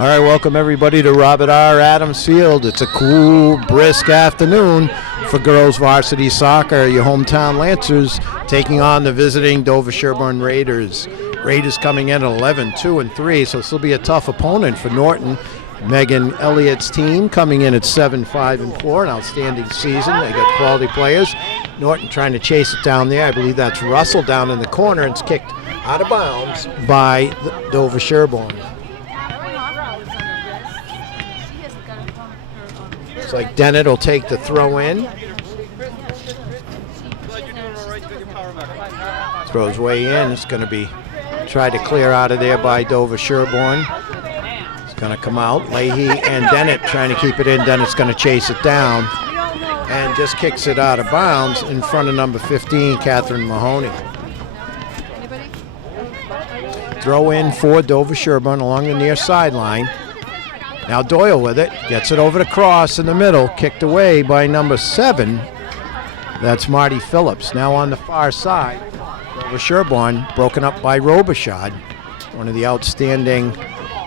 All right, welcome everybody to Robert R. Adams Field. It's a cool, brisk afternoon for girls varsity soccer. Your hometown Lancers taking on the visiting Dover-Sherborn Raiders. Raiders coming in at 11-2-3, so this will be a tough opponent for Norton. Megan Elliott's team coming in at 7-5-4, an outstanding season. They got quality players. Norton trying to chase it down there. I believe that's Russell down in the corner, and it's kicked out of bounds by Dover-Sherborn. Looks like Dennett will take the throw in. Throws way in. It's going to be tried to clear out of there by Dover-Sherborn. It's going to come out. Leahy and Dennett trying to keep it in. Dennett's going to chase it down and just kicks it out of bounds in front of number 15, Catherine Mahoney. Throw in for Dover-Sherborn along the near sideline. Now Doyle with it, gets it over the cross in the middle, kicked away by number 7. That's Marty Phillips. Now on the far side, Dover-Sherborn broken up by Robichaud, one of the outstanding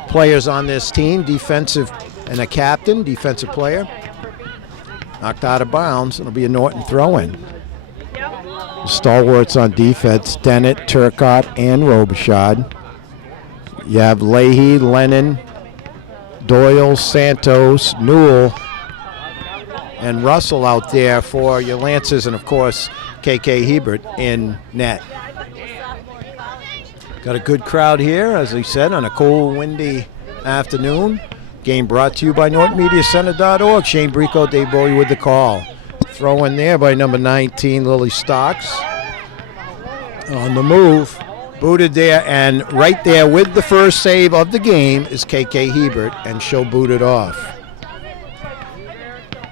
players on this team, defensive and a captain, defensive player. Knocked out of bounds. It'll be a Norton throw-in. Stalwarts on defense, Dennett, Turcott, and Robichaud. You have Leahy, Lennon, Doyle, Santos, Newell, and Russell out there for your Lancers, and of course KK Hebert in net. Got a good crowd here, as I said, on a cool, windy afternoon. Game brought to you by NortonMediaCenter.org. Shane Brico, Dave Bowie with the call. Throw in there by number 19, Lily Stocks. On the move. Booted there, and right there with the first save of the game is KK Hebert, and she'll boot it off.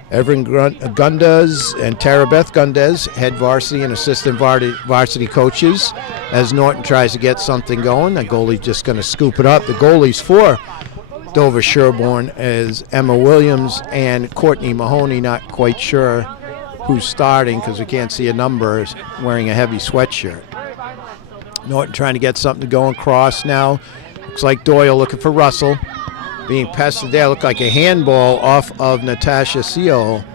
Evelyn Gundez and Tara Beth Gundez, head varsity and assistant varsity coaches, as Norton tries to get something going. The goalie's just going to scoop it up. The goalies for Dover-Sherborn is Emma Williams and Courtney Mahoney. Not quite sure who's starting because we can't see a number, wearing a heavy sweatshirt. Norton trying to get something going. Cross now. Looks like Doyle looking for Russell. Being pestered there. Looked like a handball off of Natasha Seal,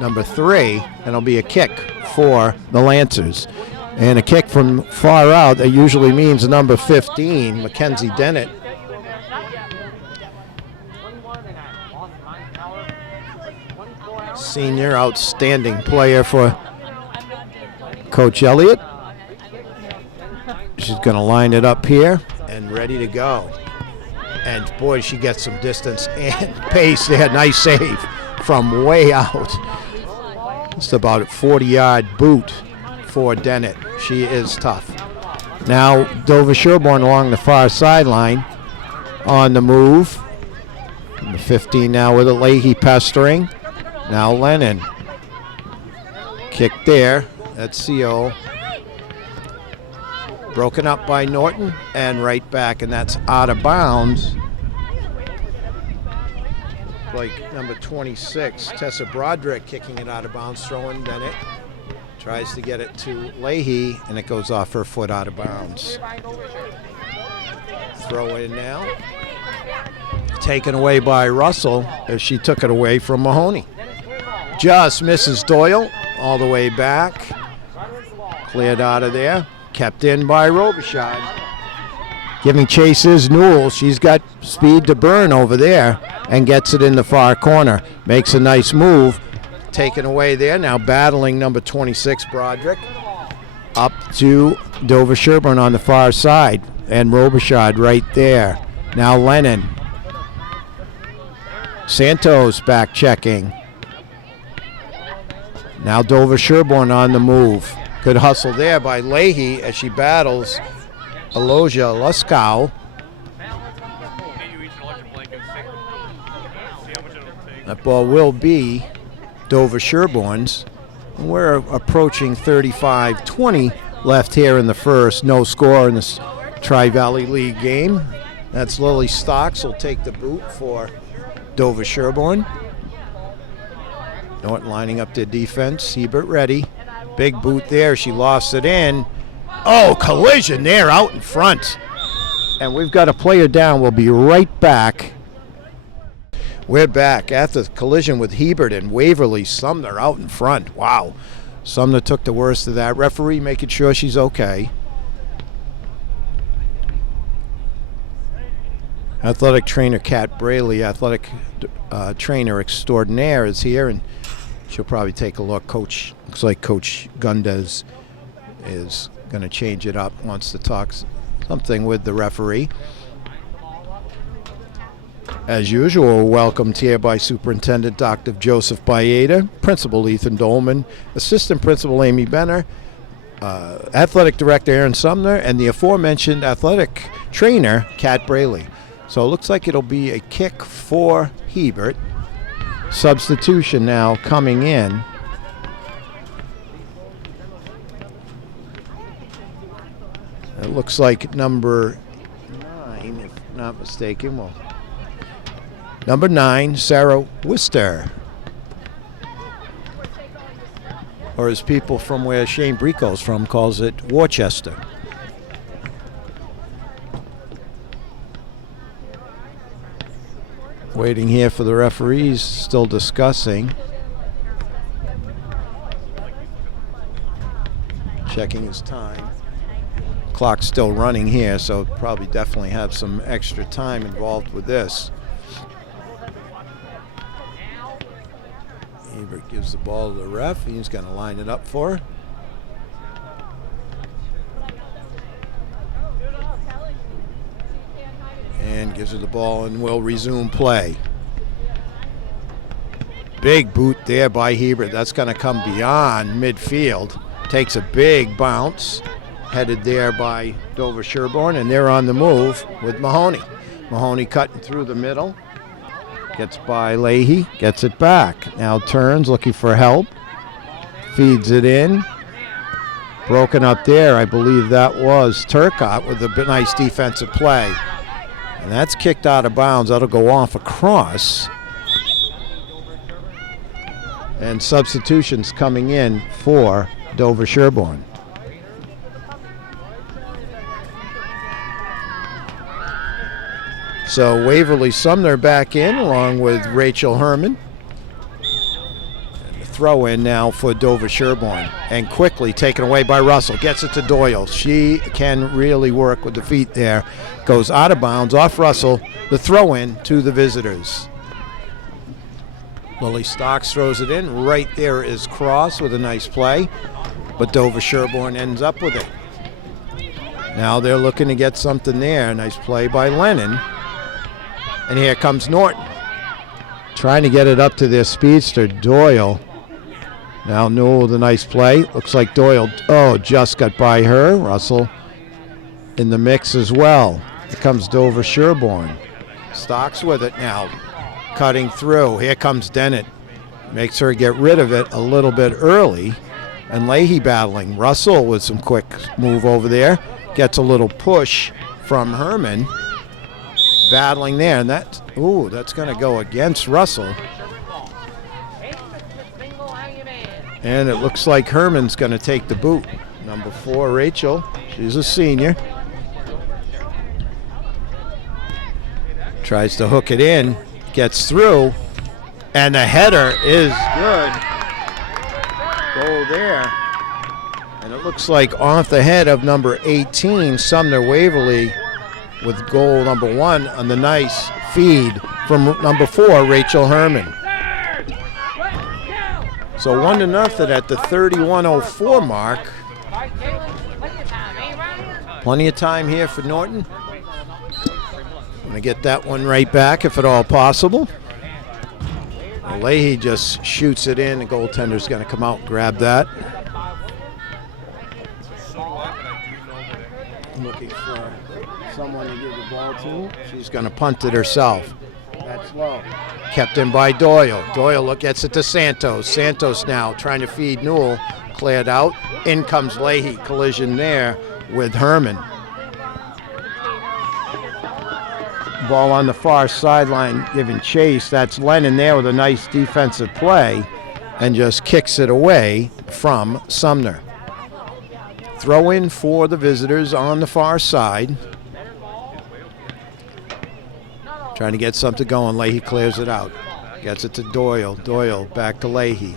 number 3. And it'll be a kick for the Lancers. And a kick from far out, that usually means number 15, Mackenzie Dennett. Senior, outstanding player for Coach Elliott. She's going to line it up here and ready to go. And boy, she gets some distance and pace there. Nice save from way out. Just about a 40-yard boot for Dennett. She is tough. Now Dover-Sherborn along the far sideline on the move. Number 15 now with a Leahy pestering. Now Lennon. Kick there. That's Seal. Broken up by Norton and right back, and that's out of bounds. Like number 26, Tessa Broderick kicking it out of bounds, throwing Dennett. Tries to get it to Leahy, and it goes off her foot out of bounds. Throw in now. Taken away by Russell as she took it away from Mahoney. Just misses Doyle all the way back. Cleared out of there. Kept in by Robichaud. Giving chase is Newell. She's got speed to burn over there and gets it in the far corner. Makes a nice move. Taken away there. Now battling number 26, Broderick. Up to Dover-Sherborn on the far side. And Robichaud right there. Now Lennon. Santos back checking. Now Dover-Sherborn on the move. Good hustle there by Leahy as she battles Aloja Luskow. That ball will be Dover-Sherborn's. We're approaching 35-20 left here in the first. No score in this Tri-Valley League game. That's Lily Stocks will take the boot for Dover-Sherborn. Norton lining up their defense. Hebert ready. Big boot there. She lost it in. Oh, collision there out in front. And we've got a player down. We'll be right back We're back after the collision with Hebert and Waverly. Sumner out in front. Wow. Sumner took the worst of that. Referee making sure she's okay. Athletic trainer Kat Braley, athletic trainer extraordinaire, is here, and she'll probably take a look. Looks like Coach Gundes is going to change it up, wants to talk something with the referee. As usual, welcomed here by Superintendent Dr. Joseph Baeta, Principal Ethan Dolman, Assistant Principal Amy Benner, Athletic Director Aaron Sumner, and the aforementioned athletic trainer Kat Braley. So it looks like it'll be a kick for Hebert. Substitution now coming in. It looks like number 9, if not mistaken. Well, number 9, Sarah Wister. Or as people from where Shane Brico's from calls it, Worcester. Waiting here for the referees, still discussing. Checking his time. Clock's still running here, so probably definitely have some extra time involved with this. Hebert gives the ball to the ref. He's going to line it up for her. And gives her the ball and will resume play. Big boot there by Hebert. That's going to come beyond midfield. Takes a big bounce. Headed there by Dover-Sherborn, and they're on the move with Mahoney. Mahoney cutting through the middle. Gets by Leahy, gets it back. Now turns, looking for help. Feeds it in. Broken up there, I believe that was Turcotte with a nice defensive play. And that's kicked out of bounds. That'll go off across. And substitutions coming in for Dover-Sherborn. So Waverly Sumner back in along with Rachel Herman. And the throw in now for Dover-Sherborn. And quickly taken away by Russell. Gets it to Doyle. She can really work with the feet there. Goes out of bounds off Russell. The throw in to the visitors. Lily Stocks throws it in. Right there is Cross with a nice play. But Dover-Sherborn ends up with it. Now they're looking to get something there. Nice play by Lennon. And here comes Norton. Trying to get it up to their speedster, Doyle. Now Newell with a nice play. Looks like Doyle, just got by her. Russell in the mix as well. Here comes Dover-Sherborn. Stocks with it now. Cutting through. Here comes Dennett. Makes her get rid of it a little bit early. And Leahy battling. Russell with some quick move over there. Gets a little push from Herman. Battling there, and that's going to go against Russell. And it looks like Herman's going to take the boot. Number 4, Rachel. She's a senior. Tries to hook it in, gets through, and the header is good. Goal there. And it looks like off the head of number 18, Sumner Waverly, with goal number 1 on the nice feed from number 4, Rachel Herman. So 1-0 at the 31:04 mark. Plenty of time here for Norton. Going to get that one right back if at all possible. Leahy just shoots it in. The goaltender's going to come out and grab that. Looking for someone to give the ball to. She's going to punt it herself. That's low. Kept in by Doyle. Doyle gets it to Santos. Santos now trying to feed Newell. Cleared out. In comes Leahy. Collision there with Herman. Ball on the far sideline giving chase. That's Lennon there with a nice defensive play and just kicks it away from Sumner. Throw in for the visitors on the far side. Trying to get something going. Leahy clears it out. Gets it to Doyle. Doyle back to Leahy.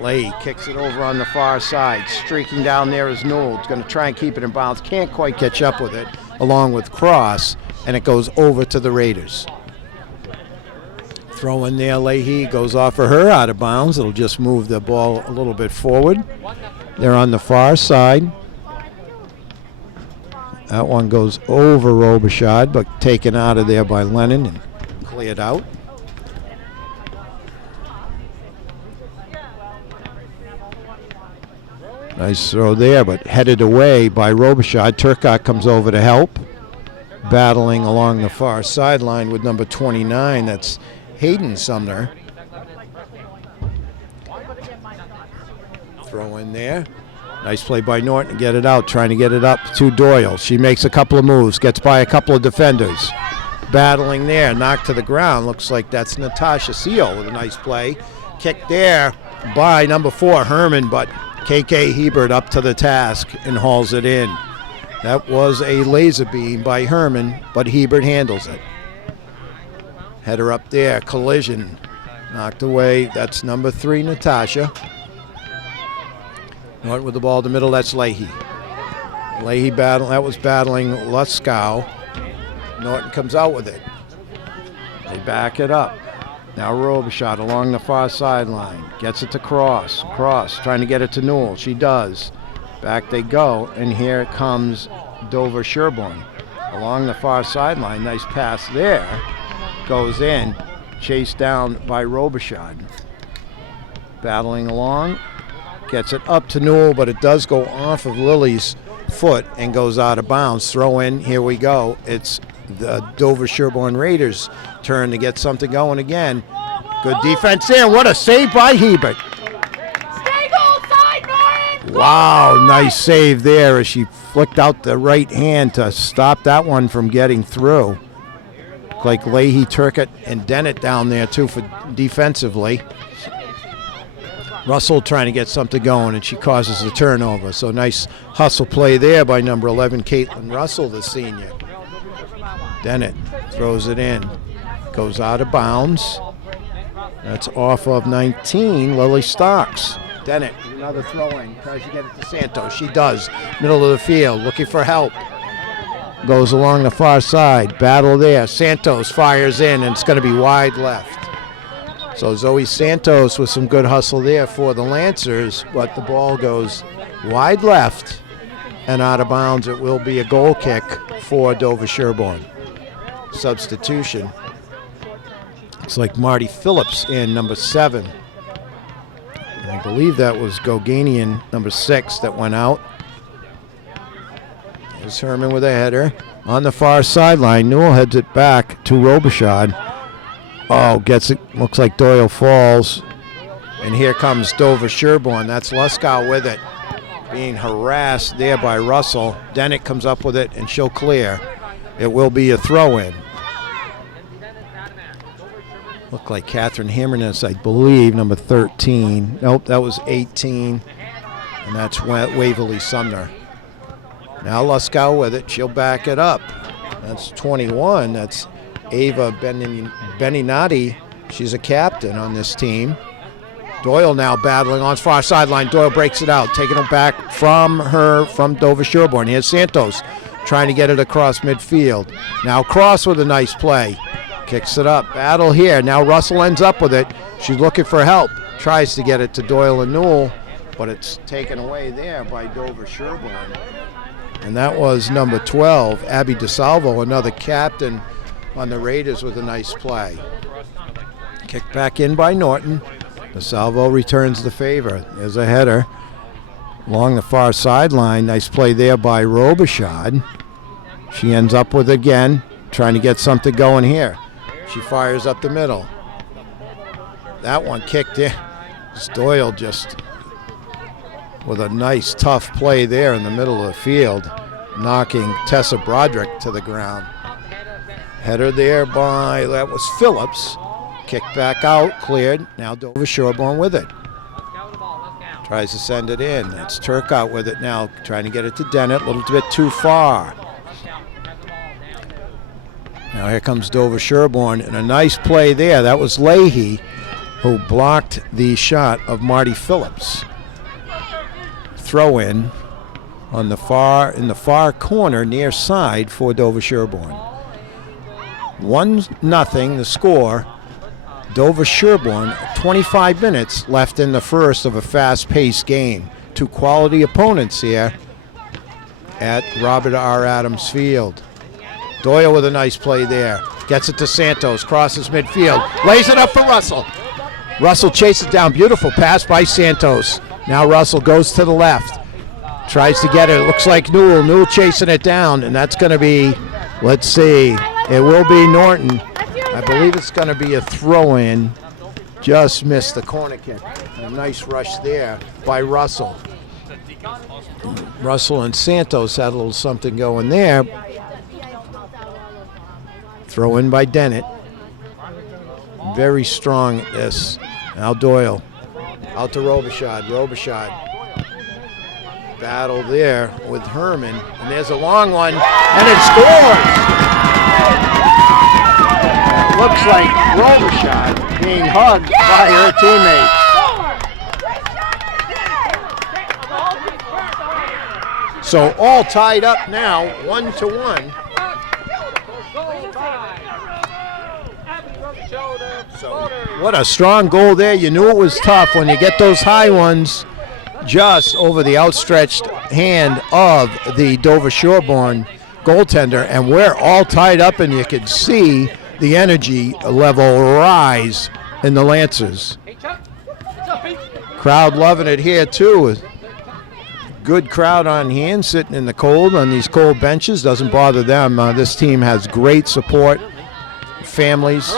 Leahy kicks it over on the far side. Streaking down there is Newell. It's going to try and keep it in bounds. Can't quite catch up with it, along with Cross, and it goes over to the Raiders. Throw in there, Leahy goes off of her, out of bounds. It'll just move the ball a little bit forward. They're on the far side. That one goes over Robichaud, but taken out of there by Lennon and cleared out. Nice throw there, but headed away by Robichaud. Turcotte comes over to help. Battling along the far sideline with number 29. That's Hayden Sumner. Throw in there. Nice play by Norton to get it out, trying to get it up to Doyle. She makes a couple of moves, gets by a couple of defenders. Battling there, knocked to the ground. Looks like that's Natasha Seal with a nice play. Kick there by number 4, Herman, but KK Hebert up to the task and hauls it in. That was a laser beam by Herman, but Hebert handles it. Header up there, collision. Knocked away, that's number 3, Natasha. Norton with the ball in the middle, that's Leahy. Leahy that was battling Luskow. Norton comes out with it. They back it up. Now Robichaud along the far sideline. Gets it to Cross. Cross trying to get it to Newell. She does. Back they go, and here comes Dover-Sherborn. Along the far sideline, nice pass there. Goes in, chased down by Robichaud. Battling along. Gets it up to Newell, but it does go off of Lily's foot and goes out of bounds. Throw in, here we go. It's the Dover-Sherborn Raiders' turn to get something going again. Good defense there. What a save by Hebert. Stay goal side, Norton. Wow, nice save there as she flicked out the right hand to stop that one from getting through. Looked like Leahy, Turcotte, and Dennett down there too for defensively. Russell trying to get something going, and she causes the turnover. So nice hustle play there by number 11, Caitlin Russell, the senior. Dennett throws it in. Goes out of bounds. That's off of 19, Lily Stocks. Dennett, another throw-in. Tries to get it to Santos. She does. Middle of the field, looking for help. Goes along the far side. Battle there. Santos fires in, and it's going to be wide left. So Zoe Santos with some good hustle there for the Lancers, but the ball goes wide left and out of bounds. It will be a goal kick for Dover-Sherborn. Substitution. It's like Marty Phillips in number 7. And I believe that was Goganian, number 6, that went out. There's Herman with a header. On the far sideline, Newell heads it back to Robichaud. Oh, gets it. Looks like Doyle falls. And here comes Dover-Sherborn. That's Luskow with it. Being harassed there by Russell. Dennett comes up with it, and she'll clear. It will be a throw-in. Looked like Catherine Hammerness, I believe, number 13. Nope, that was 18. And that's Waverly Sumner. Now Luskow with it. She'll back it up. That's 21. That's Ava Beninati. She's a captain on this team. Doyle now battling on far sideline. Doyle breaks it out, taking it back from Dover-Sherborn. Here's Santos trying to get it across midfield. Now Cross with a nice play. Kicks it up. Battle here. Now Russell ends up with it. She's looking for help. Tries to get it to Doyle and Newell, but it's taken away there by Dover-Sherborn. And that was number 12, Abby DeSalvo, another captain on the Raiders with a nice play. Kicked back in by Norton. DeSalvo returns the favor. There's a header along the far sideline. Nice play there by Robichaud. She ends up with it again, trying to get something going here. She fires up the middle. That one kicked in. Doyle just with a nice tough play there in the middle of the field, knocking Tessa Broderick to the ground. Header there by, that was Phillips. Kicked back out, cleared. Now Dover-Sherborn with it. Tries to send it in. That's Turcotte with it now, trying to get it to Dennett, a little bit too far. Now here comes Dover-Sherborn, and a nice play there. That was Leahy who blocked the shot of Marty Phillips. Throw in on the far corner near side for Dover-Sherborn. 1-0 the score. Dover-Sherborn, 25 minutes left in the first of a fast-paced game. Two quality opponents here at Robert R. Adams Field. Doyle with a nice play there. Gets it to Santos, crosses midfield, lays it up for Russell. Russell chases down, beautiful pass by Santos. Now Russell goes to the left, tries to get it. It looks like Newell chasing it down, and that's going to be, let's see, it will be Norton. I believe it's going to be a throw-in. Just missed the corner kick. A nice rush there by Russell. Russell and Santos had a little something going there. Throw in by Dennett. Very strong at this. Now Doyle. Out to Robichaud. Robichaud. Battle there with Herman. And there's a long one. And it scores! Looks like Robichaud being hugged by her teammates. So all tied up now, 1-1. So what a strong goal there. You knew it was tough when you get those high ones just over the outstretched hand of the Dover-Sherborn goaltender. And we're all tied up, and you can see the energy level rise in the Lancers. Crowd loving it here too. Good crowd on hand, sitting in the cold on these cold benches. Doesn't bother them. This team has great support, families,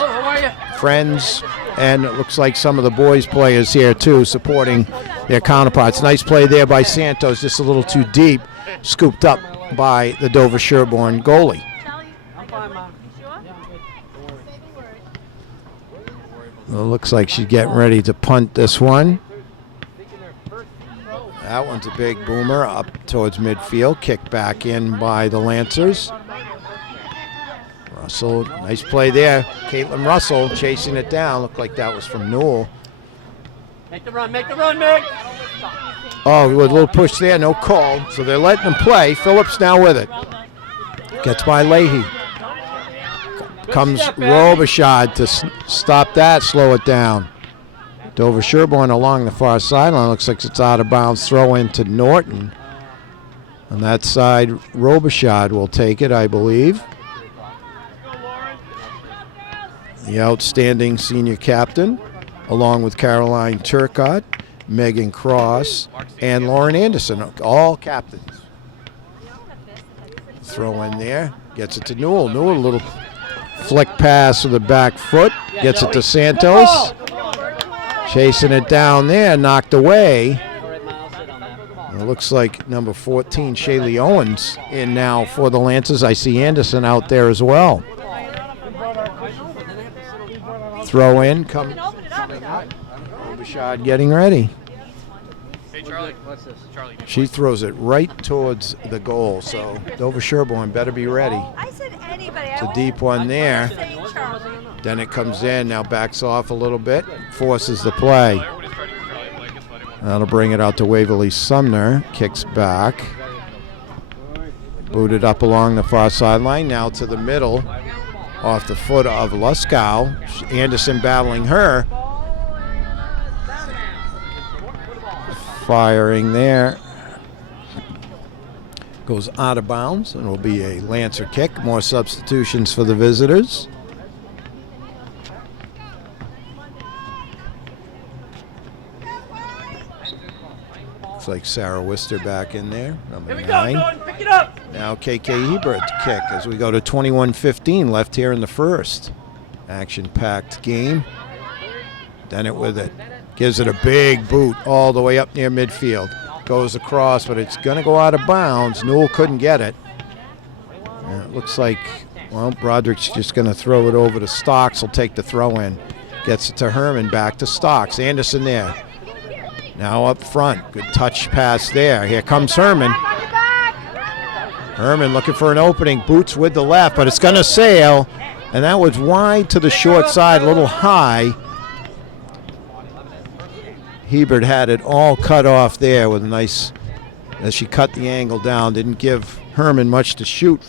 friends, and it looks like some of the boys players here too supporting their counterparts. Nice play there by Santos, just a little too deep, scooped up by the Dover-Sherborn goalie. Well, looks like she's getting ready to punt this one. That one's a big boomer up towards midfield. Kicked back in by the Lancers. Russell, nice play there. Caitlin Russell chasing it down. Looked like that was from Newell. Make the run, Nick. Oh, with a little push there, no call. So they're letting them play. Phillips now with it. Gets by Leahy. Comes Robichaud to stop that, slow it down. Dover-Sherborn along the far sideline. Looks like it's out of bounds. Throw into Norton. On that side, Robichaud will take it, I believe. The outstanding senior captain, along with Caroline Turcott, Megan Cross, and Lauren Anderson, all captains. Throw in there. Gets it to Newell. Newell, a little flick pass with the back foot. Gets it to Santos. Chasing it down there, knocked away. It looks like number 14, Shaylee Owens, in now for the Lancers. I see Anderson out there as well. Throw in, coming up. Robichaud getting ready. Hey, Charlie. What's this? Charlie. She throws it right towards the goal, so Dover-Sherborn better be ready. I said anybody. It's a deep one there. Then it comes in, now backs off a little bit, forces the play. That'll bring it out to Waverly Sumner, kicks back. Booted up along the far sideline, now to the middle, off the foot of Luskow. Anderson battling her. Firing there. Goes out of bounds, and will be a Lancer kick. More substitutions for the visitors. Like Sarah Wister back in there, number 9. Norton, pick it up. Now KK Hebert to kick as we go to 21:15 left here in the first. Action-packed game. Dennett with it. Gives it a big boot all the way up near midfield. Goes across, but it's going to go out of bounds. Newell couldn't get it. And it looks like, well, Broderick's just going to throw it over to Stocks. He'll take the throw in. Gets it to Herman, back to Stocks. Anderson there. Now up front, good touch pass there. Here comes Herman. Herman looking for an opening, boots with the left, but it's going to sail And that was wide to the short side, a little high. Hebert had it all cut off there with a nice, as she cut the angle down, didn't give Herman much to shoot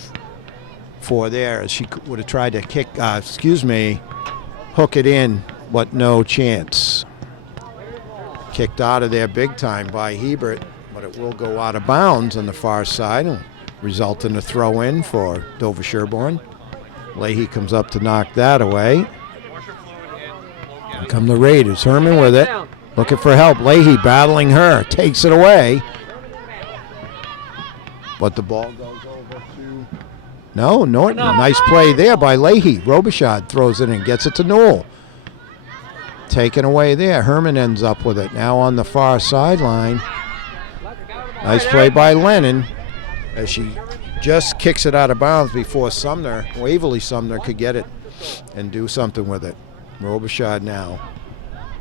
for there, as she would have tried to kick, hook it in, but no chance. Kicked out of there big time by Hebert, but it will go out of bounds on the far side and result in a throw in for Dover-Sherborn. Leahy comes up to knock that away. Here come the Raiders. Herman with it, looking for help. Leahy battling her, takes it away. But the ball goes over to... No, Norton. Nice play there by Leahy. Robichaud throws it and gets it to Newell. Taken away there. Herman ends up with it. Now on the far sideline. Nice play by Lennon as she just kicks it out of bounds before Waverly Sumner could get it and do something with it. Robichaud now.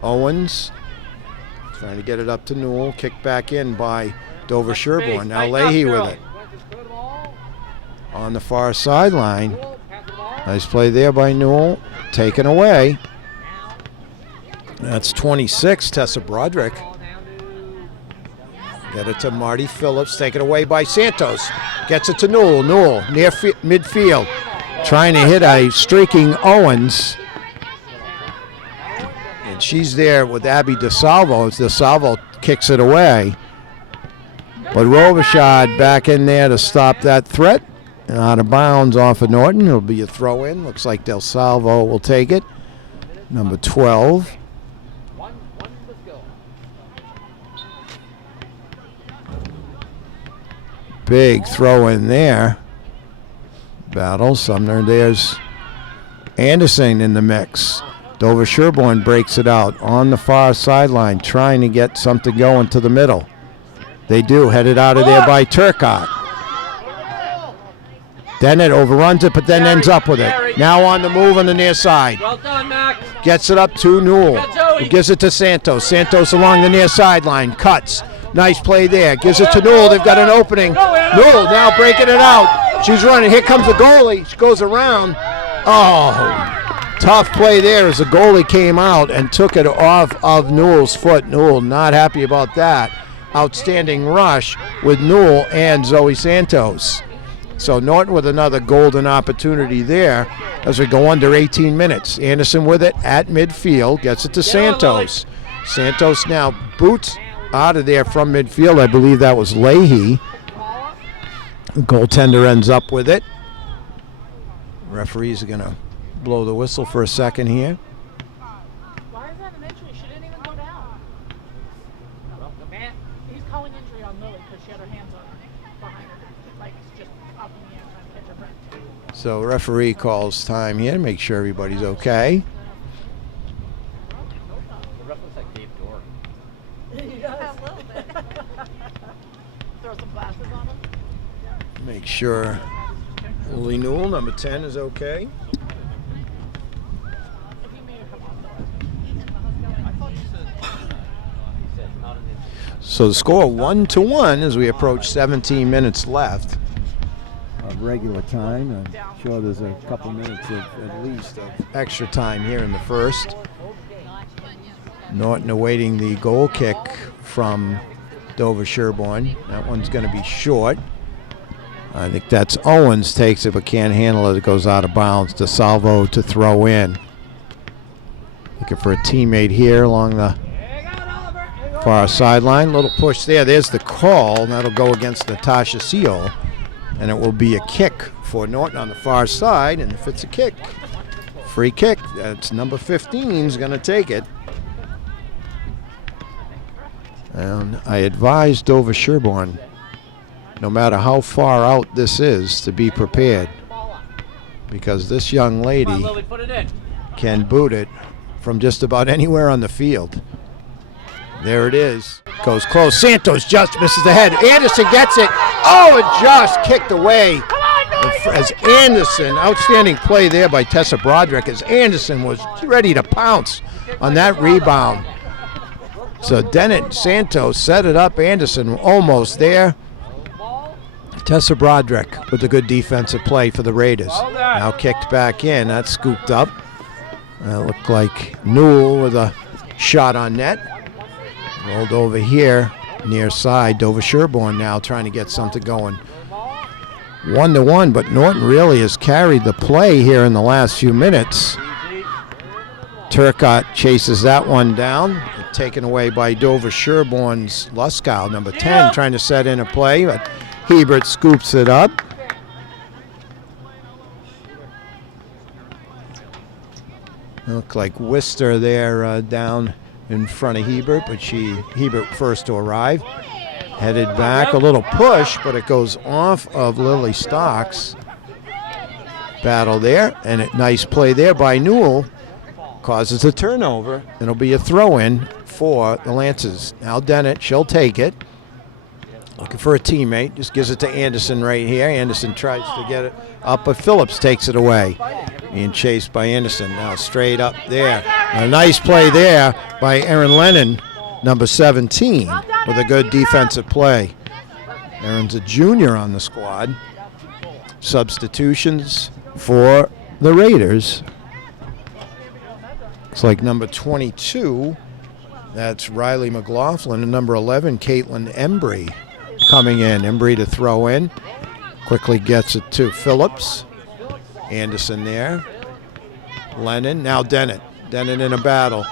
Owens trying to get it up to Newell. Kicked back in by Dover-Sherborn. Now Leahy with it. On the far sideline. Nice play there by Newell. Taken away. That's 26, Tessa Broderick. Get it to Marty Phillips. Taken away by Santos. Gets it to Newell. Newell near midfield. Trying to hit a streaking Owens. And she's there with Abby DeSalvo as DeSalvo kicks it away. But Robichaud back in there to stop that threat. And out of bounds off of Norton. It'll be a throw in. Looks like DeSalvo will take it. Number 12. Big throw in there. Battle. Sumner. There's Anderson in the mix. Dover-Sherborn breaks it out on the far sideline, trying to get something going to the middle. They do. Headed out of there by Turcotte. Dennett overruns it, but then ends up with it. Now on the move on the near side. Well done, Mac. Gets it up to Newell. Who gives it to Santos. Santos along the near sideline. Cuts. Nice play there. Gives it to Newell. They've got an opening. Newell now breaking it out. She's running. Here comes the goalie. She goes around. Oh, tough play there as the goalie came out and took it off of Newell's foot. Newell not happy about that. Outstanding rush with Newell and Zoe Santos. So Norton with another golden opportunity there as we go under 18 minutes. Anderson with it at midfield. Gets it to Santos. Santos now boots out of there from midfield. I believe that was Leahy. The goaltender ends up with it. Referees are going to blow the whistle for a second here. Why is that an injury? She didn't even go down. He's calling injury on Lily because she had her hands on her behind her. Like it's just up in the air trying to catch her breath. So referee calls time here to make sure everybody's okay. The ref looks like Dave Dorr. He does. A little bit. Throw some glasses on him. Make sure Lily Newell, number 10, is okay. So the score 1-1 as we approach 17 minutes left of regular time. I'm sure there's a couple minutes at least of extra time here in the first. Norton awaiting the goal kick from Dover-Sherborn. That one's going to be short. I think that's Owens takes it but can't handle it. It goes out of bounds. DeSalvo to throw in. Looking for a teammate here along the far sideline. Little push there. There's the call. That'll go against Natasha Seal. And it will be a kick for Norton on the far side. And if it's a kick, free kick, that's number 15 is going to take it. And I advise Dover-Sherborn, no matter how far out this is, to be prepared. Because this young lady can boot it from just about anywhere on the field. There it is. Goes close. Santos just misses the head. Anderson gets it. Oh, it just kicked away. As Anderson, outstanding play there by Tessa Broderick, as Anderson was ready to pounce on that rebound. So Dennett Santos set it up. Anderson almost there. Tessa Broderick with a good defensive play for the Raiders. Now kicked back in. That's scooped up. That looked like Newell with a shot on net. Rolled over here near side. Dover-Sherborn now trying to get something going. 1-1, but Norton really has carried the play here in the last few minutes. Turcotte chases that one down. Taken away by Dover-Sherborn's Luskow, number 10, trying to set in a play, but Hebert scoops it up. Look like Worcester there down in front of Hebert, but Hebert first to arrive. Headed back, a little push, but it goes off of Lily Stocks. Battle there, and a nice play there by Newell. Causes a turnover. It'll be a throw-in for the Lancers. Now Dennett, she'll take it. Looking for a teammate. Just gives it to Anderson right here. Anderson tries to get it up, but Phillips takes it away. Being chased by Anderson. Now straight up there. And a nice play there by Erin Lennon, number 17, with a good defensive play. Erin's a junior on the squad. Substitutions for the Raiders. Looks like number 22, that's Riley McLaughlin, and number 11, Caitlin Embry coming in. Embry to throw in. Quickly gets it to Phillips. Anderson there. Lennon, now Dennett. Dennett in a battle.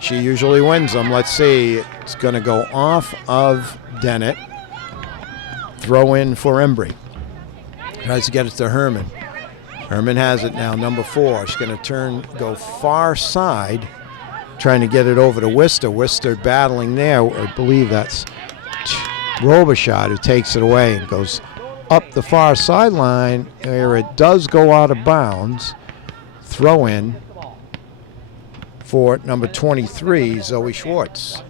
She usually wins them. Let's see. It's going to go off of Dennett. Throw in for Embry. Tries to get it to Herman. Herman has it now, number 4. She's going to go far side, trying to get it over to Worcester. Worcester battling there. I believe that's Robichaud who takes it away and goes up the far sideline where it does go out of bounds. Throw in for number 23, Zoe Schwartz.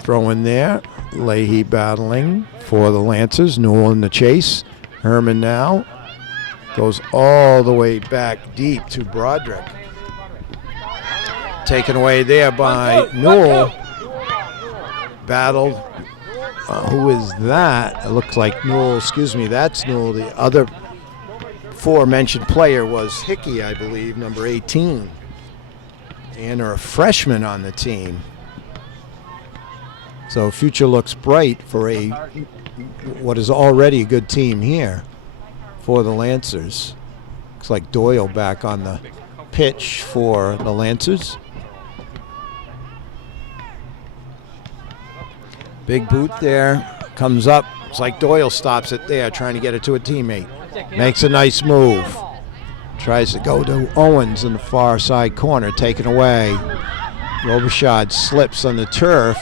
Throw in there. Leahy battling for the Lancers. Newell in the chase. Herman now goes all the way back deep to Broderick. Taken away there by Newell. Battled. Who is that? It looks like Newell. Excuse me, that's Newell. The other aforementioned player was Hickey, I believe, number 18. And a freshman on the team. So future looks bright for what is already a good team here for the Lancers. Looks like Doyle back on the pitch for the Lancers. Big boot there, comes up. It's like Doyle stops it there, trying to get it to a teammate. Makes a nice move. Tries to go to Owens in the far side corner, taken away. Robichaud slips on the turf.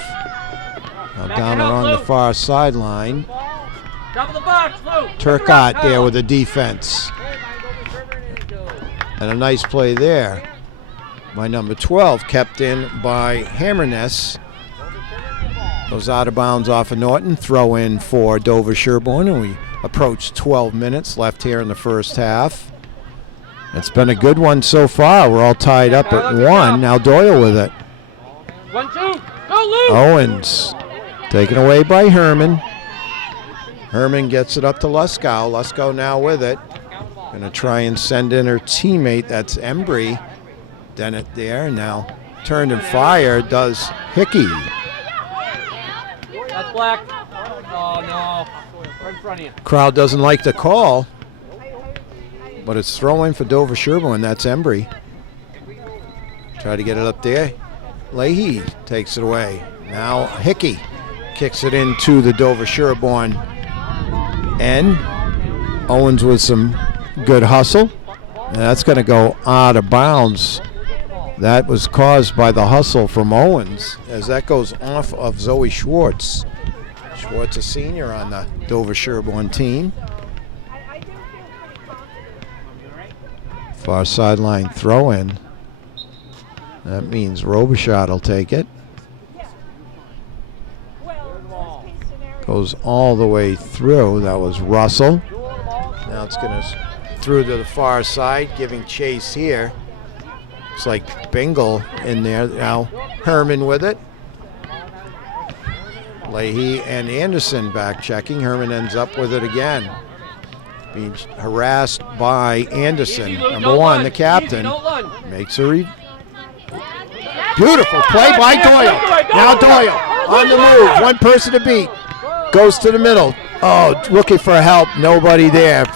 Now down along the far sideline. Turcotte there with the defense. And a nice play there by number 12, kept in by Hammerness. Goes out of bounds off of Norton. Throw in for Dover-Sherborn, and we approach 12 minutes left here in the first half. It's been a good one so far. We're all tied up at 1. Now Doyle with it. 1-2, go Lou! Owens taken away by Herman. Herman gets it up to Luskow. Luskow now with it. Going to try and send in her teammate. That's Embry. Dennett there. Now turned and fired does Hickey. That's black. Oh, no. Right in front of you. Crowd doesn't like the call, but it's throw-in for Dover-Sherborn. That's Embry. Try to get it up there. Leahy takes it away. Now Hickey kicks it into the Dover-Sherborn end. Owens with some good hustle. And that's going to go out of bounds. That was caused by the hustle from Owens as that goes off of Zoe Schwartz. Schwartz, a senior on the Dover-Sherborn team. Far sideline throw-in. That means Robichaud will take it. Goes all the way through. That was Russell. Now it's going to through to the far side, giving chase here. It's like Bingle in there. Now Herman with it. Leahy and Anderson back checking. Herman ends up with it again. Being harassed by Anderson. Number one, the captain, makes a beautiful play by Doyle. Now Doyle on the move. One person to beat. Goes to the middle. Oh, looking for help. Nobody there.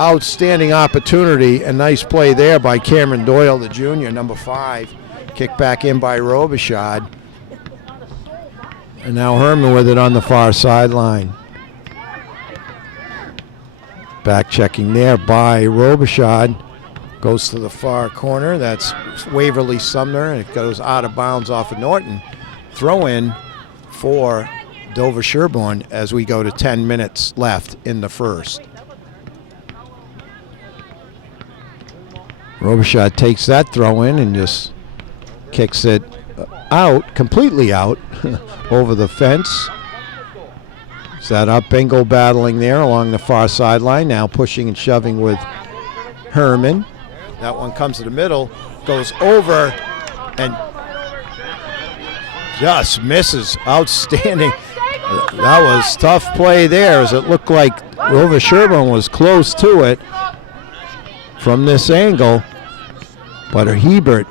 Outstanding opportunity. A nice play there by Cameron Doyle, the junior, number 5. Kicked back in by Robichaud. And now Herman with it on the far sideline. Back checking there by Robichaud. Goes to the far corner. That's Waverly Sumner, and it goes out of bounds off of Norton. Throw in for Dover-Sherborn as we go to 10 minutes left in the first. Robichaud takes that throw in and just kicks it out, completely out, over the fence. Set up, Bingle battling there along the far sideline, now pushing and shoving with Herman. That one comes to the middle, goes over, and just misses. Outstanding. That was tough play there, as it looked like Dover-Sherborn was close to it from this angle. But Hebert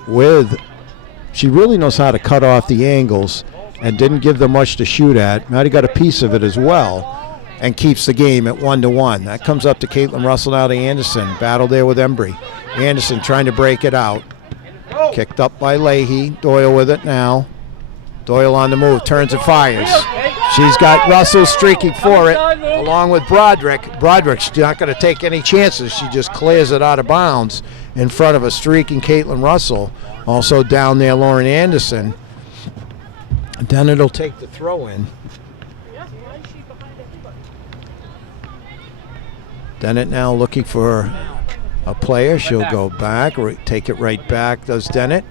she really knows how to cut off the angles and didn't give them much to shoot at. Matty got a piece of it as well and keeps the game at 1-1. That comes up to Caitlin Russell, now to Anderson. Battle there with Embry. Anderson trying to break it out. Kicked up by Leahy. Doyle with it now. Doyle on the move, turns and fires. She's got Russell streaking for it, along with Broderick. Broderick's not going to take any chances. She just clears it out of bounds in front of a streaking Caitlin Russell. Also down there, Lauren Anderson. Then it'll take the throw in. Dennett now looking for a player. She'll go back, take it right back, does Dennett.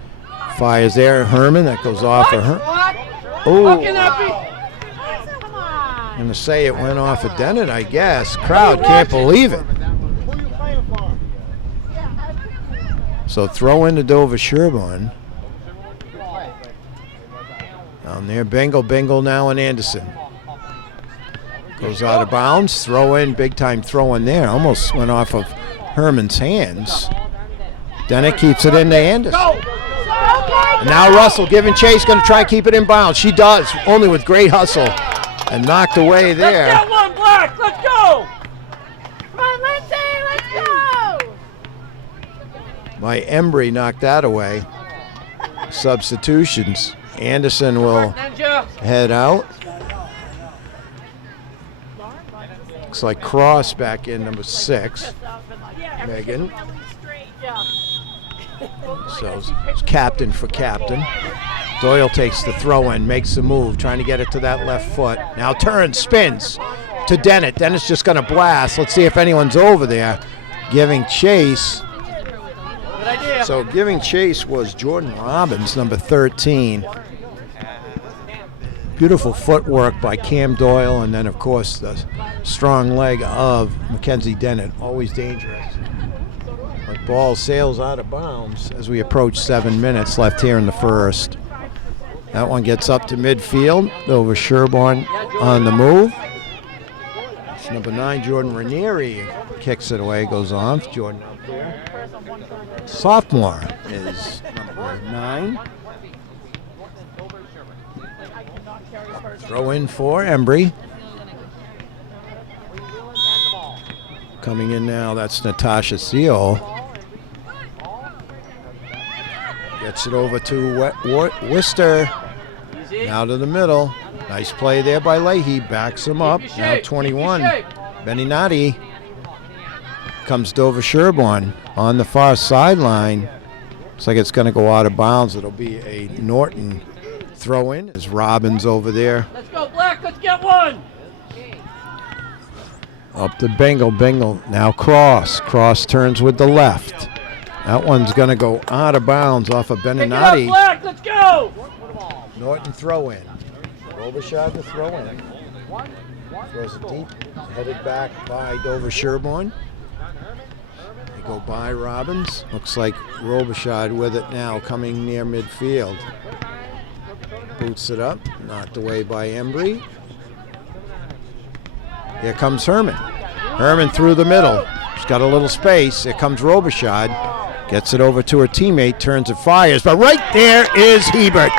Fires there, Herman, that goes off of her. Oh, I'm going to say it went off of Dennett, I guess. Crowd can't believe it. So throw into Dover-Sherborn. Down there, Bingle now and Anderson. Goes out of bounds, throw in, big time throw in there. Almost went off of Herman's hands. Dennett keeps it into Anderson. And now Russell giving chase, going to try and keep it in bounds. She does, only with great hustle. And knocked away there. Let's get one, Black. Let's go. Come on, Lindsay, let's go. By Embry knocked that away. Substitutions. Anderson will head out. Looks like Cross back in, number 6. Megan. So it's captain for captain. Doyle takes the throw in, makes the move, trying to get it to that left foot. Now turns, spins to Dennett. Dennett's just going to blast. Let's see if anyone's over there. Giving chase. So giving chase was Jordan Robbins, number 13. Beautiful footwork by Cam Doyle, and then, of course, the strong leg of Mackenzie Dennett. Always dangerous. But ball sails out of bounds as we approach 7 minutes left here in the first. That one gets up to midfield. Dover-Sherborn on the move. It's number 9, Jordan Ranieri, kicks it away, goes on. Jordan up there. Sophomore is number 9. Throw in for Embry. Coming in now, that's Natasha Seal. Gets it over to Worcester. Now to the middle. Nice play there by Leahy. Backs him up. Now 21. Beninati. Comes Dover-Sherborn on the far sideline. Looks like it's going to go out of bounds. It'll be a Norton throw in. There's Robbins over there. Let's go, Black. Let's get one. Up to Bingle. Now Cross. Cross turns with the left. That one's going to go out of bounds off of Beninati. Pick it up, Black. Let's go. Norton throw in. Robichaud to throw in. Throws it deep. Headed back by Dover-Sherborn. They go by Robbins. Looks like Robichaud with it now, coming near midfield. Boots it up, knocked away by Embry. Here comes Herman. Herman through the middle. She's got a little space. Here comes Robichaud. Gets it over to her teammate, turns and fires. But right there is Hebert.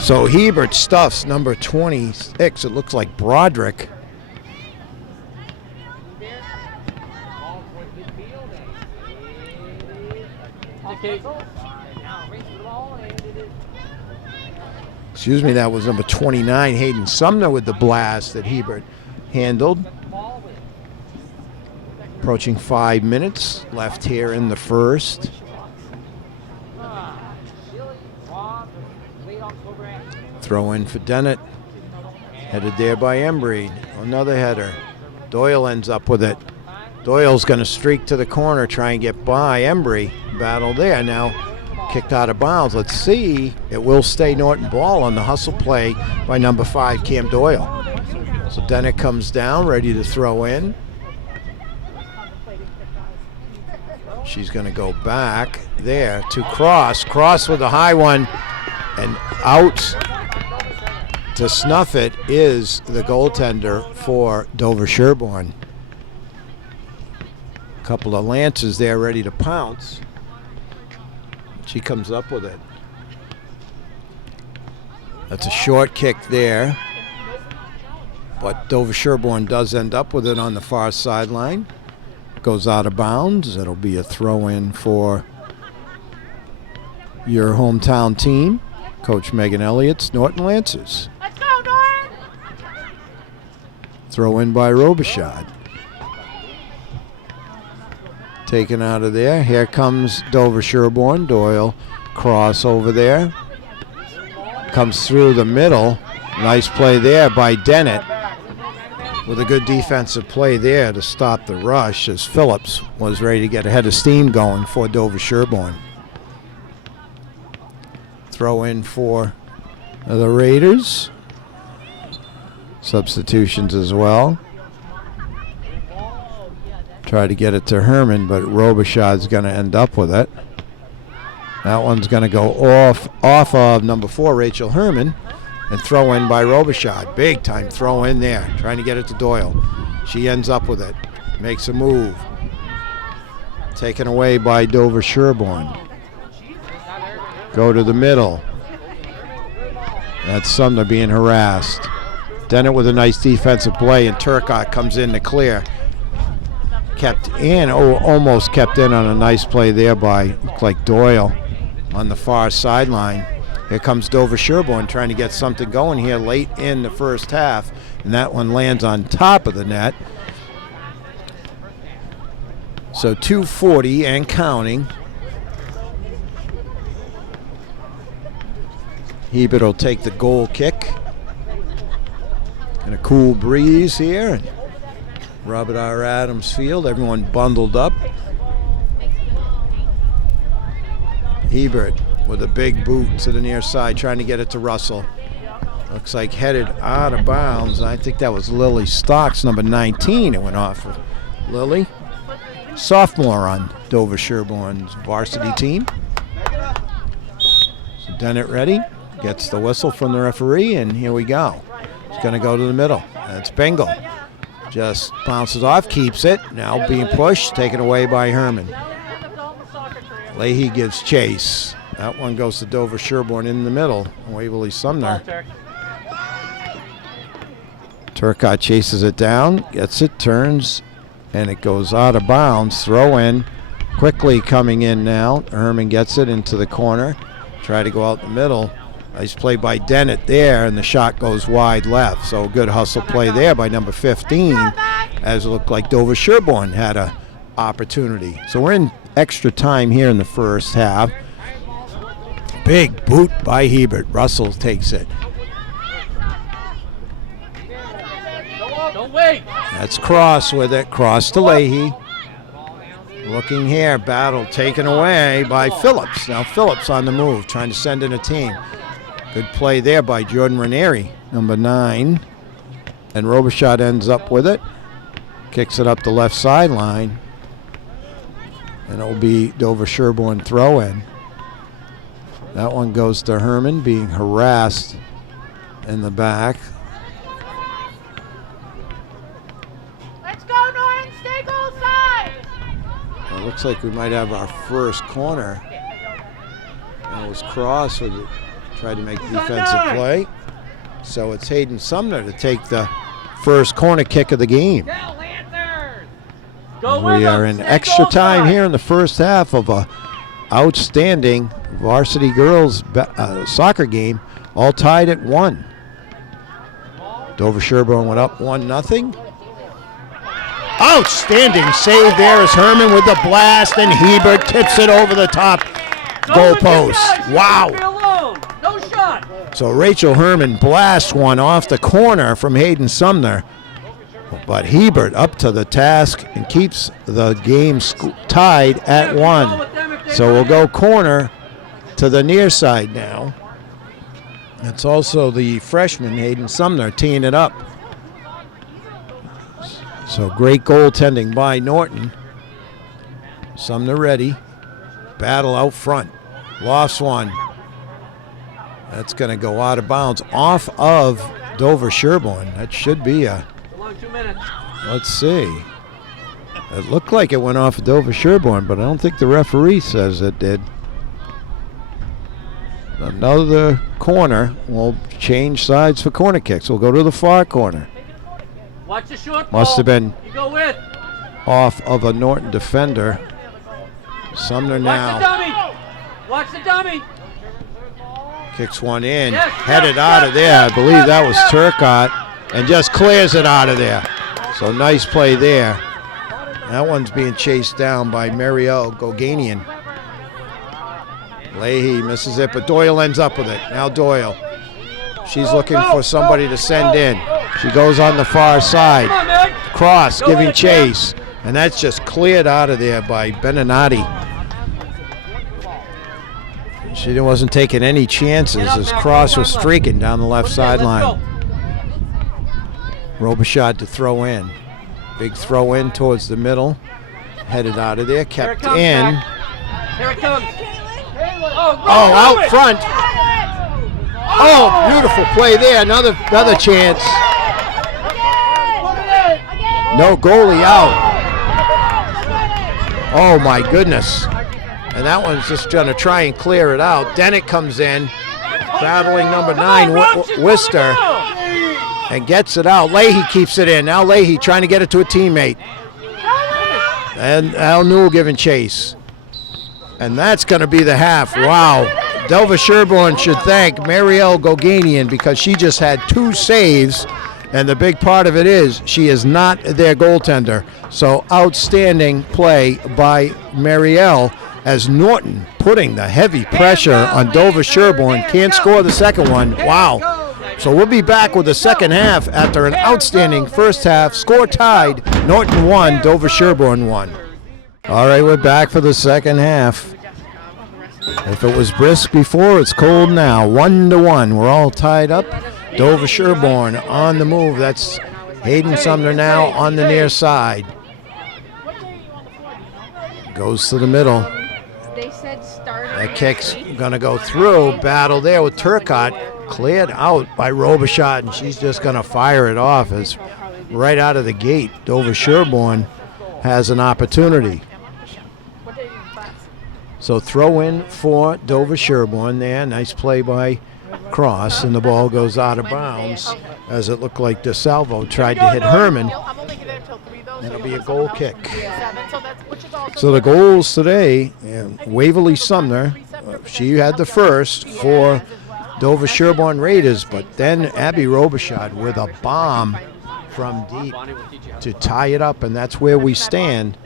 So Hebert stuffs number 26. It looks like Broderick. Excuse me, that was number 29, Hayden Sumner, with the blast that Hebert handled. Approaching 5 minutes left here in the first. Throw in for Dennett. Headed there by Embry. Another header. Doyle ends up with it. Doyle's going to streak to the corner, try and get by Embry. Battle there. Now kicked out of bounds. Let's see. It will stay Norton ball on the hustle play by number 5, Cam Doyle. So Dennett comes down, ready to throw in. She's going to go back there to Cross. Cross with a high one, and out to snuff it is the goaltender for Dover-Sherborn. A couple of lances there ready to pounce. She comes up with it. That's a short kick there, but Dover-Sherborn does end up with it on the far sideline. Goes out of bounds. It'll be a throw-in for your hometown team. Coach Megan Elliott's Norton Lancers. Let's go, Norton! Throw in by Robichaud. Taken out of there. Here comes Dover-Sherborn. Doyle cross over there. Comes through the middle. Nice play there by Dennett. With a good defensive play there to stop the rush as Phillips was ready to get a head of steam going for Dover-Sherborn. Throw in for the Raiders. Substitutions as well. Try to get it to Herman, but Robichaud's going to end up with it. That one's going to go off of number 4, Rachel Herman, and throw in by Robichaud. Big time throw in there, trying to get it to Doyle. She ends up with it, makes a move. Taken away by Dover-Sherborn. Go to the middle. That's Sumner being harassed. Dennett with a nice defensive play, and Turcotte comes in to clear. Kept in, almost kept in on a nice play there by, looked like Doyle on the far sideline. Here comes Dover-Sherborn trying to get something going here late in the first half, and that one lands on top of the net. So 2:40 and counting. Hebert will take the goal kick. And a cool breeze here. Robert R. Adams Field, everyone bundled up. Hebert with a big boot to the near side, trying to get it to Russell. Looks like headed out of bounds. I think that was Lily Stocks, number 19. It went off for Lily. Sophomore on Dover-Sherborn's varsity team. So Dennett ready, gets the whistle from the referee, and here we go. It's going to go to the middle. That's Bengal. Just bounces off, keeps it. Now being pushed, taken away by Herman. Leahy gives chase. That one goes to Dover-Sherborn in the middle. Waverly Sumner. Turcotte chases it down, gets it, turns, and it goes out of bounds. Throw in. Quickly coming in now. Herman gets it into the corner. Try to go out the middle. Nice play by Dennett there, and the shot goes wide left. So good hustle play there by number 15, as it looked like Dover-Sherborn had a opportunity. So we're in extra time here in the first half. Big boot by Hebert. Russell takes it. Don't wait. That's Cross with it. Cross to Leahy. Looking here, battle taken away by Phillips. Now Phillips on the move, trying to send in a team. Good play there by Jordan Ranieri, number 9. And Robichaud ends up with it. Kicks it up the left sideline. And it will be Dover-Sherborn throw in. That one goes to Herman, being harassed in the back. Let's go, Norton. Stay goal side. It looks like we might have our first corner. That was Cross who tried to make defensive play. So it's Hayden Sumner to take the first corner kick of the game. We are in extra time here in the first half of a outstanding varsity girls soccer game, all tied at 1. Dover-Sherborn went up 1-0. Outstanding save there is Herman with the blast, and Hebert tips it over the top goal post. Wow. No shot. So Rachel Herman blasts one off the corner from Hayden Sumner. But Hebert up to the task and keeps the game tied at 1. So we'll go corner to the near side now. It's also the freshman Hayden Sumner teeing it up. So great goaltending by Norton. Sumner ready. Battle out front. Lost one. That's going to go out of bounds off of Dover-Sherborn. That should be a... 2 minutes. Let's see. It looked like it went off of Dover-Sherborn, but I don't think the referee says it did. Another corner. We'll change sides for corner kicks. We'll go to the far corner. Watch the short ball. Must have been You go with. off of a Norton defender. Sumner now Watch the dummy. kicks one in. Yes, Headed yes, out of yes, there. I yes, believe yes, that was yes. Turcotte. And just clears it out of there. So nice play there. That one's being chased down by Marielle Goganian. Leahy misses it, but Doyle ends up with it. Now Doyle. She's looking for somebody to send in. She goes on the far side. Come on, man. Cross Go giving with it, Tim. chase. And that's just cleared out of there by Beninati. She wasn't taking any chances as Cross was streaking down the left Let's sideline. go. Robichaud to throw in. Big throw in towards the middle. Headed out of there, Here it kept comes, in. Jack. Here it comes. Oh, out front. Oh, beautiful play there. Another chance. No goalie out. Oh my goodness. And that one's just going to try and clear it out. Dennett comes in, battling number 9, Wister, and gets it out. Leahy keeps it in. Now Leahy trying to get it to a teammate. And Al Newell giving chase. And that's going to be the half. Wow. Dover-Sherborn should thank Marielle Goganian because she just had 2 saves. And the big part of it is she is not their goaltender. So outstanding play by Marielle as Norton putting the heavy pressure on Dover-Sherborn. Can't score the second one. Wow. So we'll be back with the second half after an outstanding first half. Score tied. Norton 1, Dover-Sherborn 1. All right, we're back for the second half. If it was brisk before, it's cold now. 1-1. We're all tied up. Dover-Sherborn on the move. That's Hayden Sumner now on the near side. Goes to the middle. That kick's going to go through. Battle there with Turcotte. Cleared out by Robichaud, and she's just going to fire it off as right out of the gate. Dover-Sherborn has an opportunity. So throw in for Dover-Sherborn there. Nice play by Cross, and the ball goes out of bounds as it looked like DeSalvo tried to hit Herman. It'll be a goal kick. So the goals today, Waverly Sumner, she had the first for Dover-Sherborn Raiders, but then Abby Robichaud with a bomb from deep to tie it up, and that's where we stand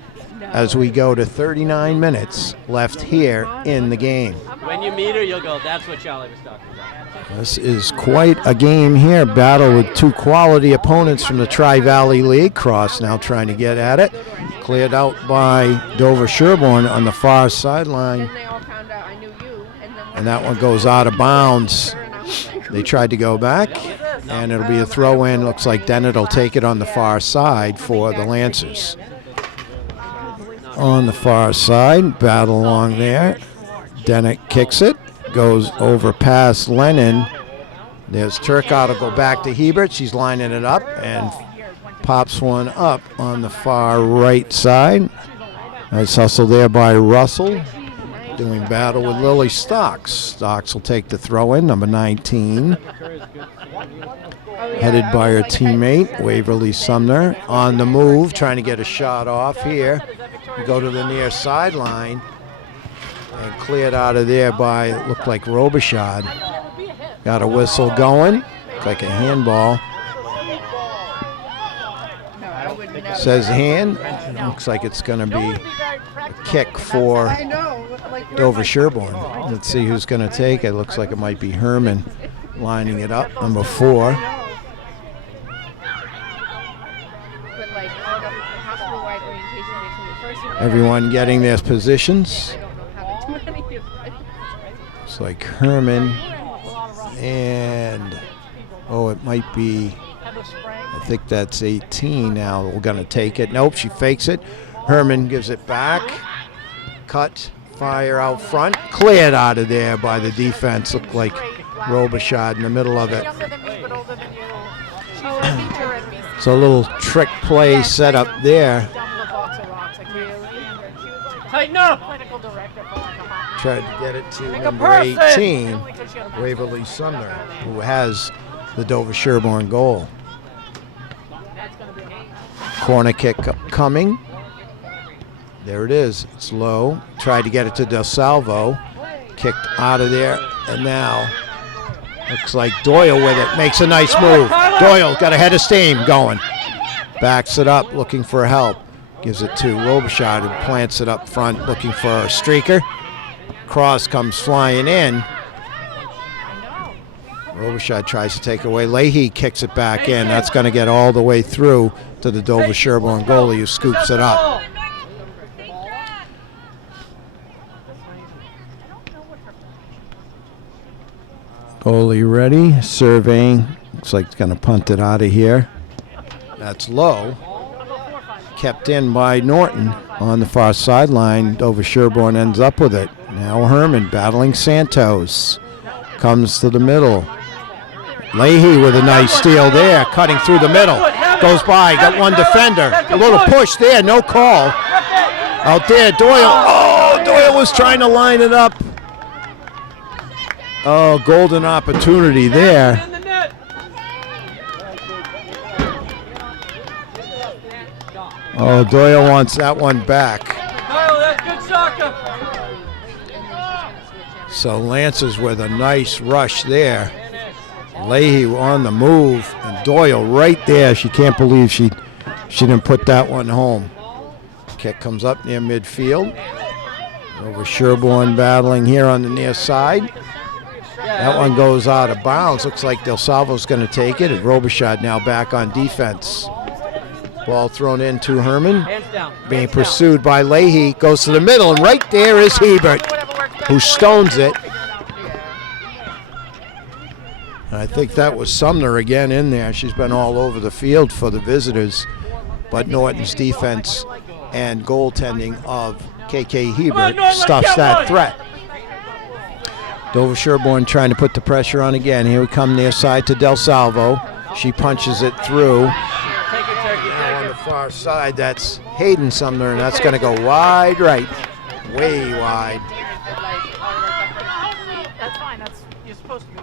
as we go to 39 minutes left here in the game. When you meet her, you'll go, that's what Charlie was talking about. This is quite a game here. Battle with 2 quality opponents from the Tri-Valley League. Cross now trying to get at it. Cleared out by Dover-Sherborn on the far sideline. And that one goes out of bounds. They tried to go back, and it'll be a throw in. Looks like Dennett will take it on the far side for the Lancers. On the far side, battle along there. Dennett kicks it. goes over past Lennon. There's Turcotte will go back to Hebert. She's lining it up and pops one up on the far right side. Nice hustle there by Russell. Doing battle with Lily Stocks. Stocks will take the throw in, number 19. Headed by her teammate, Waverly Sumner. On the move, trying to get a shot off here. Go to the near sideline. And cleared out of there by, it looked like Robichaud. Got a whistle going. Looks like a handball. Says hand. Looks like it's going to be a kick for Dover-Sherborn. Let's see who's going to take it. Looks like it might be Herman lining it up, number 4. Everyone getting their positions. It's like Herman and, it might be, I think that's 18 now. We're going to take it. Nope, she fakes it. Herman gives it back. Cut, fire out front. Cleared out of there by the defense. Looked like Robichaud in the middle of it. So a little trick play set up there. Tighten up! Tried to get it to number 18, Waverly Sumner, who has the Dover-Sherborn goal. Corner kick coming. There it is. It's low. Tried to get it to Del Salvo. Kicked out of there. And now looks like Doyle with it. Makes a nice move. Doyle got a head of steam going. Backs it up, looking for help. Gives it to Robichaud, who plants it up front, looking for a streaker. Cross comes flying in. Robichaud tries to take away. Leahy kicks it back in. That's going to get all the way through to the Dover-Sherborn goalie, who scoops it up. Goalie ready, surveying. Looks like it's going to punt it out of here. That's low. Kept in by Norton on the far sideline. Dover-Sherborn ends up with it. Now Herman battling Santos. Comes to the middle. Leahy with a nice steal there, cutting through the middle. Goes by, got one defender. A little push there, no call. Out there, Doyle. Oh, Doyle was trying to line it up. Oh, golden opportunity there. Oh, Doyle wants that one back. So Lancers with a nice rush there. Leahy on the move, and Doyle right there. She can't believe she didn't put that one home. Kick comes up near midfield. Over Sherborn battling here on the near side. That one goes out of bounds. Looks like Del Salvo's going to take it. And Robichaud now back on defense. Ball thrown in to Herman. Being pursued by Leahy. Goes to the middle, and right there is Hebert, who stones it. I think that was Sumner again in there. She's been all over the field for the visitors. But Norton's defense and goaltending of KK Hebert stuffs that threat. Dover-Sherborn trying to put the pressure on again. Here we come near side to Del Salvo. She punches it through. Now on the far side, that's Hayden Sumner, and that's going to go wide right. Way wide. That's fine. You're supposed to be.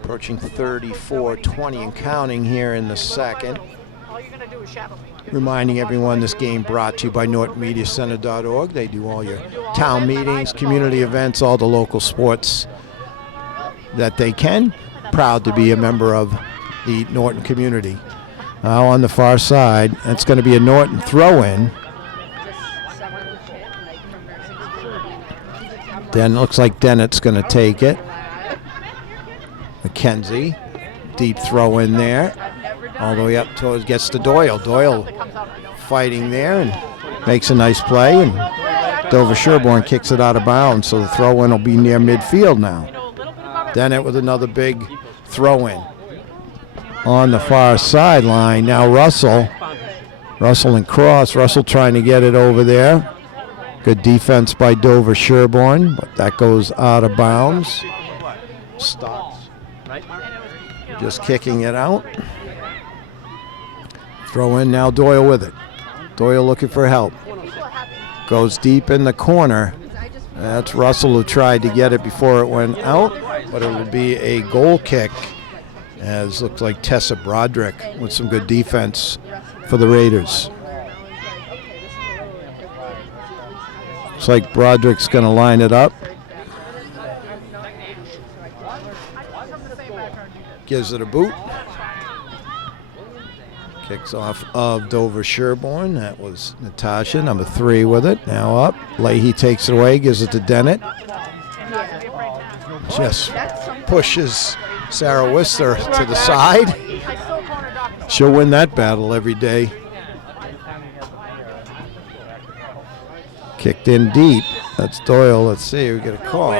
Approaching 34-20 and counting here in the second. All you're going to do is shadow me. Reminding everyone this game brought to you by NortonMediaCenter.org. They do all your town meetings, community events, all the local sports that they can. Proud to be a member of the Norton community. Now on the far side, that's going to be a Norton throw-in. Then looks like Dennett's going to take it. McKenzie, deep throw in there. All the way up towards, gets to Doyle. Doyle fighting there and makes a nice play. And Dover-Sherborn kicks it out of bounds, so the throw-in will be near midfield now. Dennett with another big throw-in. On the far sideline, now Russell and Cross. Russell trying to get it over there. Good defense by Dover-Sherborn, but that goes out of bounds. Stops. Just kicking it out. Throw in now, Doyle with it. Doyle looking for help. Goes deep in the corner. That's Russell who tried to get it before it went out, but it will be a goal kick, as looks like Tessa Broderick with some good defense for the Raiders. Looks like Broderick's going to line it up. Gives it a boot. Kicks off of Dover-Sherborn. That was Natasha, number 3 with it. Now up. Leahy takes it away, gives it to Dennett. Just pushes Sarah Whistler to the side. She'll win that battle every day. Kicked in deep. That's Doyle. Let's see. We get a call.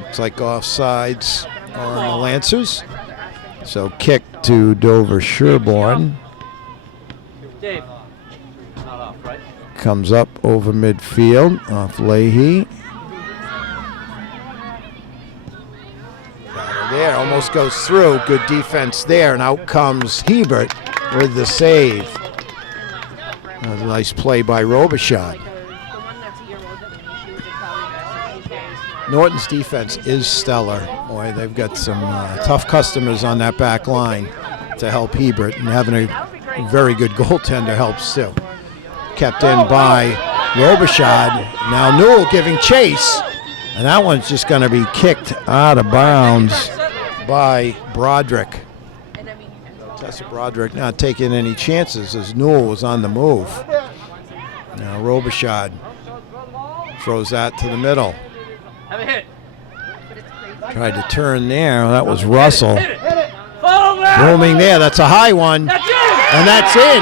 Looks like offsides on the Lancers. So kick to Dover-Sherborn. Dave. Not off, right? Comes up over midfield off Leahy. There, almost goes through. Good defense there, and out comes Hebert with the save. A nice play by Robichaud. Norton's defense is stellar. Boy, they've got some tough customers on that back line to help Hebert, and having a very good goaltender helps too. Kept in by Robichaud. Now Newell giving chase, and that one's just going to be kicked out of bounds by Broderick. Tessa Broderick not taking any chances as Newell was on the move. Now Robichaud throws that to the middle. Have a hit. Tried to turn there. That was Russell. Follow that. Roaming there. That's a high one. That's it. And that's in.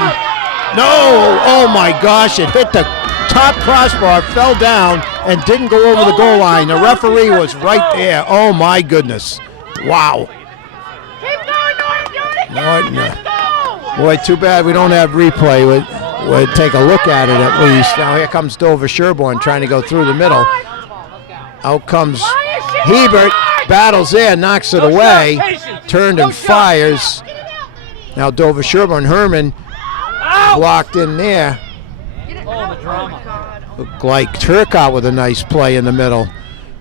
No. Oh, my gosh. It hit the top crossbar, fell down, and didn't go over the goal line. The referee was right there. Oh, my goodness. Wow. Keep going, Norton. Boy, too bad we don't have replay. We'd take a look at it at least. Now here comes Dover-Sherborn trying to go through the middle. Out comes Hebert, battles there, knocks it away, turned and fires. Now Dover-Sherborn, Herman blocked in there. Oh, the drama. Looked like Turcotte with a nice play in the middle.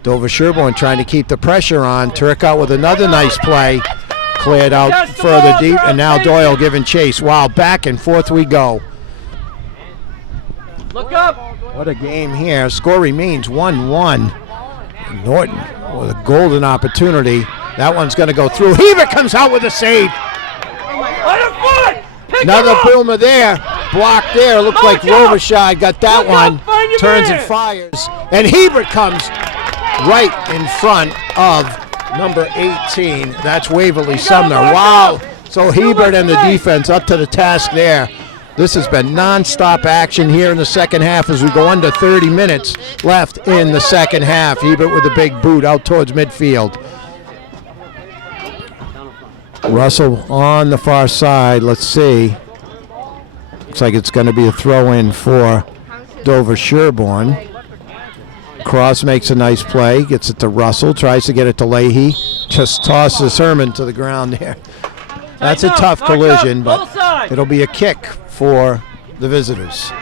Dover-Sherborn trying to keep the pressure on. Turcotte with another nice play. Cleared out further deep, and now Doyle giving chase. Wow, back and forth we go. Look up. What a game here. Score remains 1-1. Norton with a golden opportunity. That one's going to go through. Hebert comes out with a save. Another boomer there. Blocked there. Looked like Robichaud got that one. Turns and fires. And Hebert comes right in front of number 18. That's Waverly Sumner. Wow. So Hebert and the defense up to the task there. This has been non-stop action here in the second half as we go under 30 minutes left in the second half. Hebert with a big boot out towards midfield. Russell on the far side. Let's see. Looks like it's going to be a throw-in for Dover-Sherborn. Cross makes a nice play. Gets it to Russell. Tries to get it to Leahy. Just tosses Herman to the ground there. That's a tough collision, but it'll be a kick for the visitors.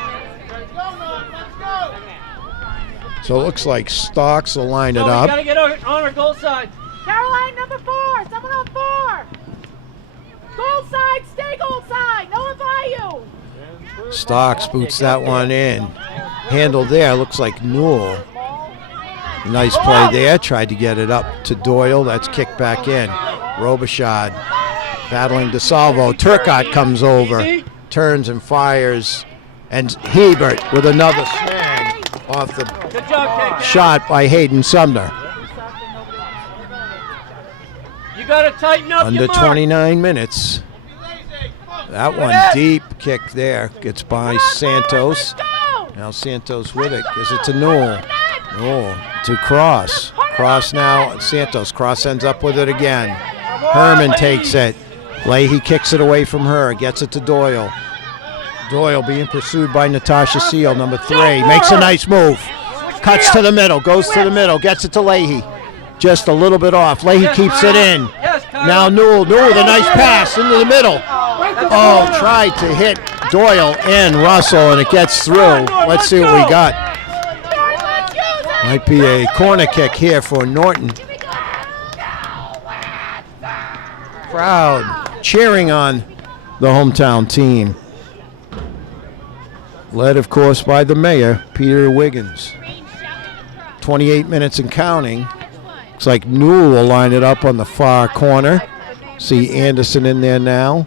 So it looks like Stocks will line it up. Got to get on our goal side. Caroline, number 4. Someone on 4. Goal side, stay goal side. No one by you. Stocks boots that one in. Handled there. Looks like Newell. Nice play there. Tried to get it up to Doyle. That's kicked back in. Robichaud battling DeSalvo. Turcotte comes over. Turns and fires. And Hebert with another swing off the shot by Hayden Sumner. You got to tighten up Under 29 minutes. That one deep kick there. Gets by Santos. Now Santos with it. Gives it to Newell. Newell to Cross. Cross now. Santos. Cross ends up with it again. Herman takes it. Leahy kicks it away from her. Gets it to Doyle. Doyle being pursued by Natasha Seal, number 3. Makes a nice move. Cuts to the middle, goes to the middle, gets it to Leahy. Just a little bit off. Leahy keeps it in. Now Newell with a nice pass into the middle. Oh, tried to hit Doyle and Russell, and it gets through. Let's see what we got. Might be a corner kick here for Norton. Crowd cheering on the hometown team. Led, of course, by the mayor, Peter Wiggins. 28 minutes and counting. Looks like Newell will line it up on the far corner. See Anderson in there now.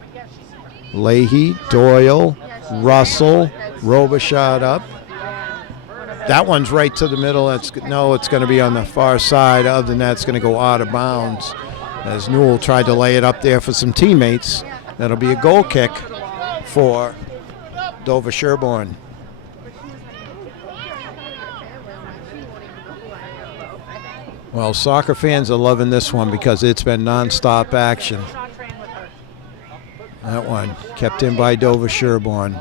Leahy, Doyle, Russell, Robichaud up. That one's right to the middle. It's going to be on the far side of the net. It's going to go out of bounds as Newell tried to lay it up there for some teammates. That'll be a goal kick for Dover-Sherborn. Well, soccer fans are loving this one because it's been nonstop action. That one kept in by Dover-Sherborn.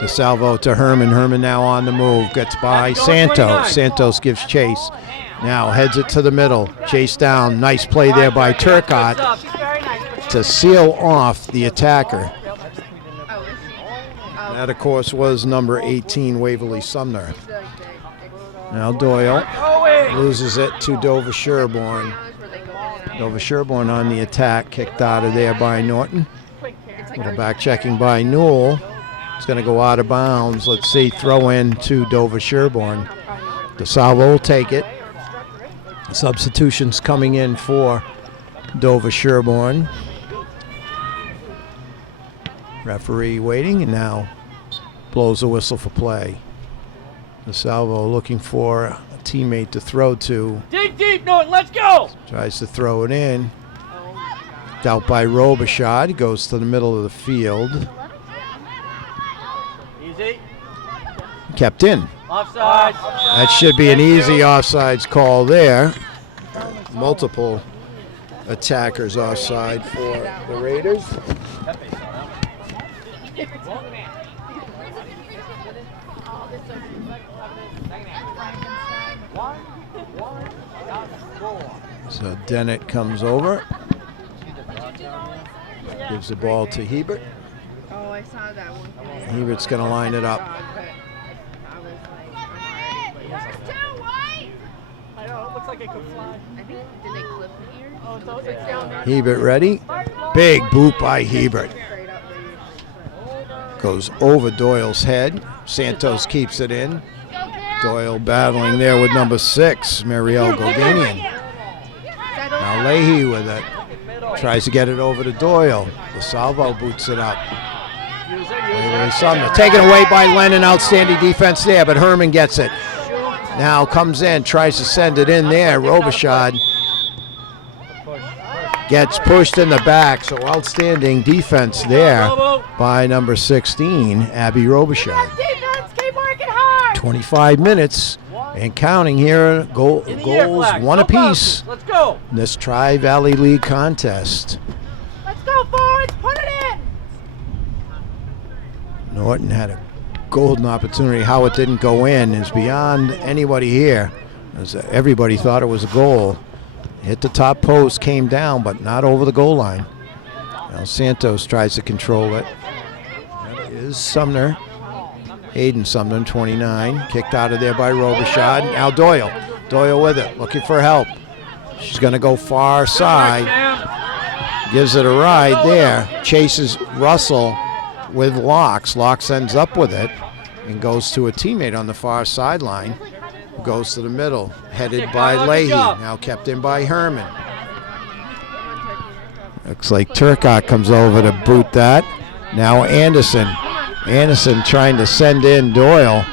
The salvo to Herman. Herman now on the move. Gets by Santos. Santos gives chase. Now heads it to the middle. Chase down. Nice play there by Turcotte to seal off the attacker. That, of course, was number 18, Waverly Sumner. Now Doyle loses it to Dover-Sherborn. Dover-Sherborn on the attack. Kicked out of there by Norton. Little back checking by Newell. It's going to go out of bounds. Let's see, throw in to Dover-Sherborn. DeSalvo will take it. Substitutions coming in for Dover-Sherborn. Referee waiting and now blows a whistle for play. DeSalvo looking for a teammate to throw to. Deep, Norton, let's go! Tries to throw it in. Out by Robichaud. Goes to the middle of the field. Easy. Kept in. Offside. That should be an easy offsides call there. Multiple attackers offside for the Raiders. So Dennett comes over. Gives the ball to Hebert. Oh, I saw that one. Hebert's going to line it up. I know, it looks like it could fly. I think, did they clip the ears? Oh, it's down there. Hebert ready. Big boot by Hebert. Goes over Doyle's head. Santos keeps it in. Doyle battling there with number 6, Marielle Goganian. Now Leahy with it. Tries to get it over to Doyle. The salvo boots it up. Taken away by Lennon. Outstanding defense there, but Herman gets it. Now comes in, tries to send it in there. Robichaud gets pushed in the back, so outstanding defense there by number 16, Abby Robichaud. 25 minutes and counting here. Goals one apiece. Let's go. In this Tri-Valley League contest. Let's go forwards, put it in. Norton had a golden opportunity. How it didn't go in is beyond anybody here, as everybody thought it was a goal. Hit the top post, came down, but not over the goal line. Now Santos tries to control it. That is Sumner. Aiden Sumner, 29. Kicked out of there by Robichaud. Now Doyle. Doyle with it, looking for help. She's going to go far side. Gives it a ride there. Chases Russell with Locks. Locks ends up with it and goes to a teammate on the far sideline. Goes to the middle, headed by Leahy. Now kept in by Herman. Looks like Turcotte comes over to boot that. Now Anderson. Anderson trying to send in Doyle.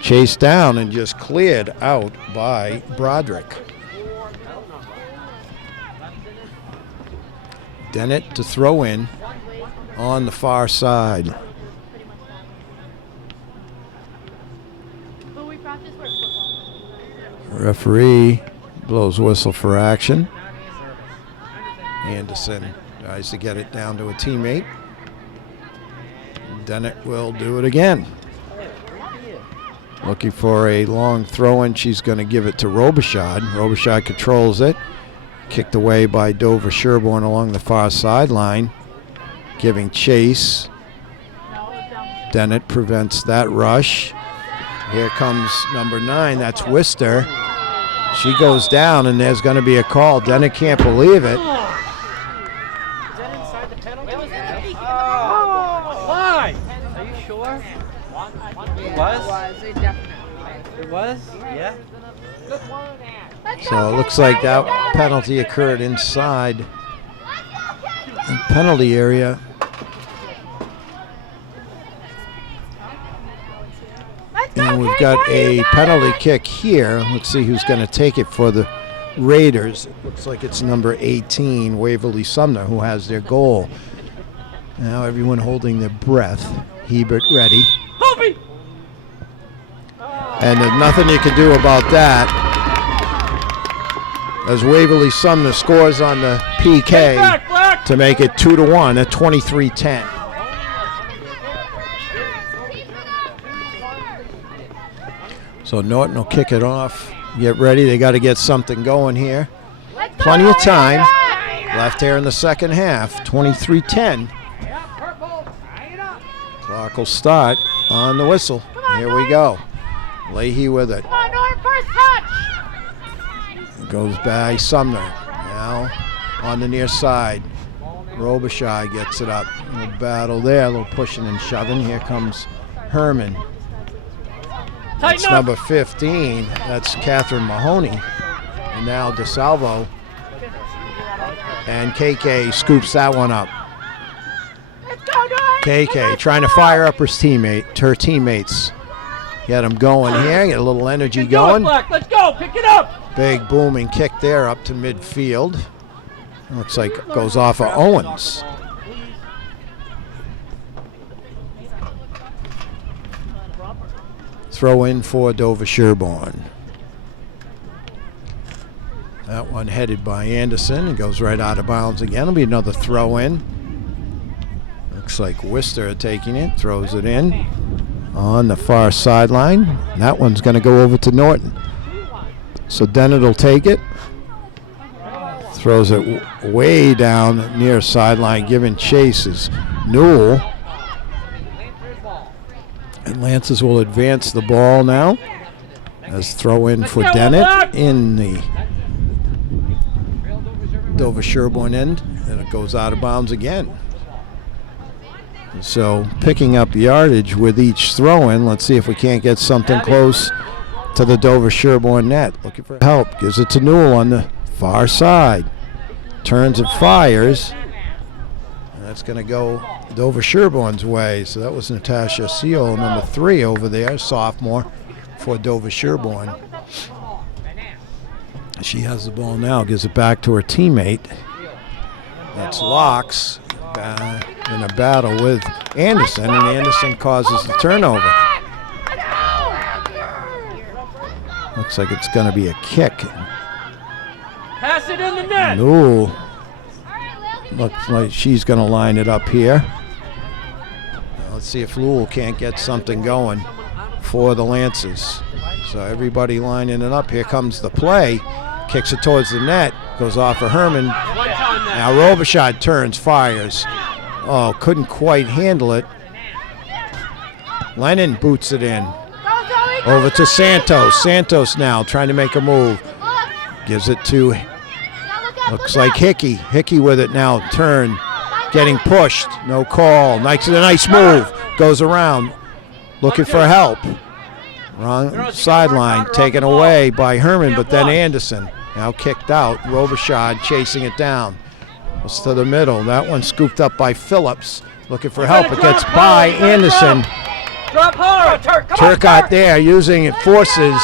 Chased down and just cleared out by Broderick. Dennett to throw in on the far side. Referee blows whistle for action. Anderson tries to get it down to a teammate. Dennett will do it again. Looking for a long throw in. She's going to give it to Robichaud. Robichaud controls it. Kicked away by Dover-Sherborn along the far sideline. Giving chase. Dennett prevents that rush. Here comes number 9. That's Wister. She goes down, and there's going to be a call. Dennett can't believe it. Why? Are you sure? It was? It was? Yeah. So it looks like that penalty occurred inside the penalty area. And we've got a penalty kick here. Let's see who's going to take it for the Raiders. It looks like it's number 18, Waverly Sumner, who has their goal. Now everyone holding their breath. Hebert ready. And there's nothing you can do about that, as Waverly Sumner scores on the PK to make it 2-1 at 23-10. So Norton will kick it off. Get ready. They got to get something going here. Plenty of time left here in the second half. 23-10. Clock will start on the whistle. Here we go. Leahy with it. Come on, Norton, first touch. Goes by Sumner. Now on the near side. Robichaud gets it up. A little battle there, a little pushing and shoving. Here comes Herman. That's number 15. That's Catherine Mahoney. And now DeSalvo. And KK scoops that one up. Let's go, Norton. KK trying to fire up her teammates. Get them going here. Get a little energy going. Let's go. Pick it up. Big booming kick there up to midfield. Looks like it goes off of Owens. Throw in for Dover-Sherborn. That one headed by Anderson and goes right out of bounds again. It'll be another throw in. Looks like Wister taking it, throws it in on the far sideline. That one's going to go over to Norton. So Dennett will take it. Throws it way down near sideline, giving chases. Newell. And Lances will advance the ball now. As throw in for Dennett in the Dover-Sherborn end. And it goes out of bounds again. So picking up yardage with each throw in. Let's see if we can't get something close to the Dover-Sherborn net. Looking for help. Gives it to Newell on the far side. Turns and fires. And that's going to go Dover-Sherborn's way. So that was Natasha Seal, number 3 over there, sophomore for Dover-Sherborn. She has the ball now. Gives it back to her teammate. That's Locks in a battle with Anderson, and Anderson causes the turnover. Looks like it's going to be a kick. Pass it in the net. Newell looks like she's going to line it up here. Now let's see if Newell can't get something going for the Lancers. So everybody lining it up. Here comes the play. Kicks it towards the net. Goes off of Herman. Now Robichaud turns, fires. Oh, couldn't quite handle it. Lennon boots it in. Over to Santos. Santos now trying to make a move. Gives it to, looks like Hickey. Hickey with it now. Turn. Getting pushed. No call. Nice move. Goes around. Looking for help. Wrong sideline. Taken away by Herman, but then Anderson. Now kicked out. Robichaud chasing it down. It's to the middle. That one scooped up by Phillips. Looking for help. It gets by Anderson. Drop hard. Turcotte there using it. Forces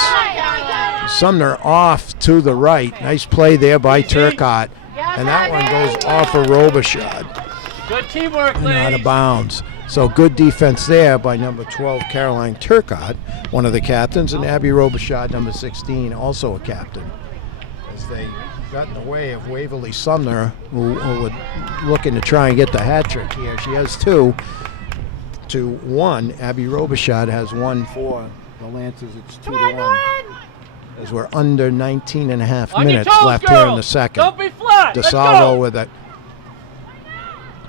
Sumner off to the right. Nice play there by Turcotte. And that one goes off of Robichaud. Good teamwork, And out of bounds. So good defense there by number 12, Caroline Turcotte, one of the captains, and Abby Robichaud, number 16, also a captain. As they got in the way of Waverly Sumner, who was looking to try and get the hat trick here. She has 2. to 1. Abby Robichaud has one for the Lancers. It's 2 to 1. As we're under 19 and a half minutes left here in the second. Don't be flat. DeSalvo with it.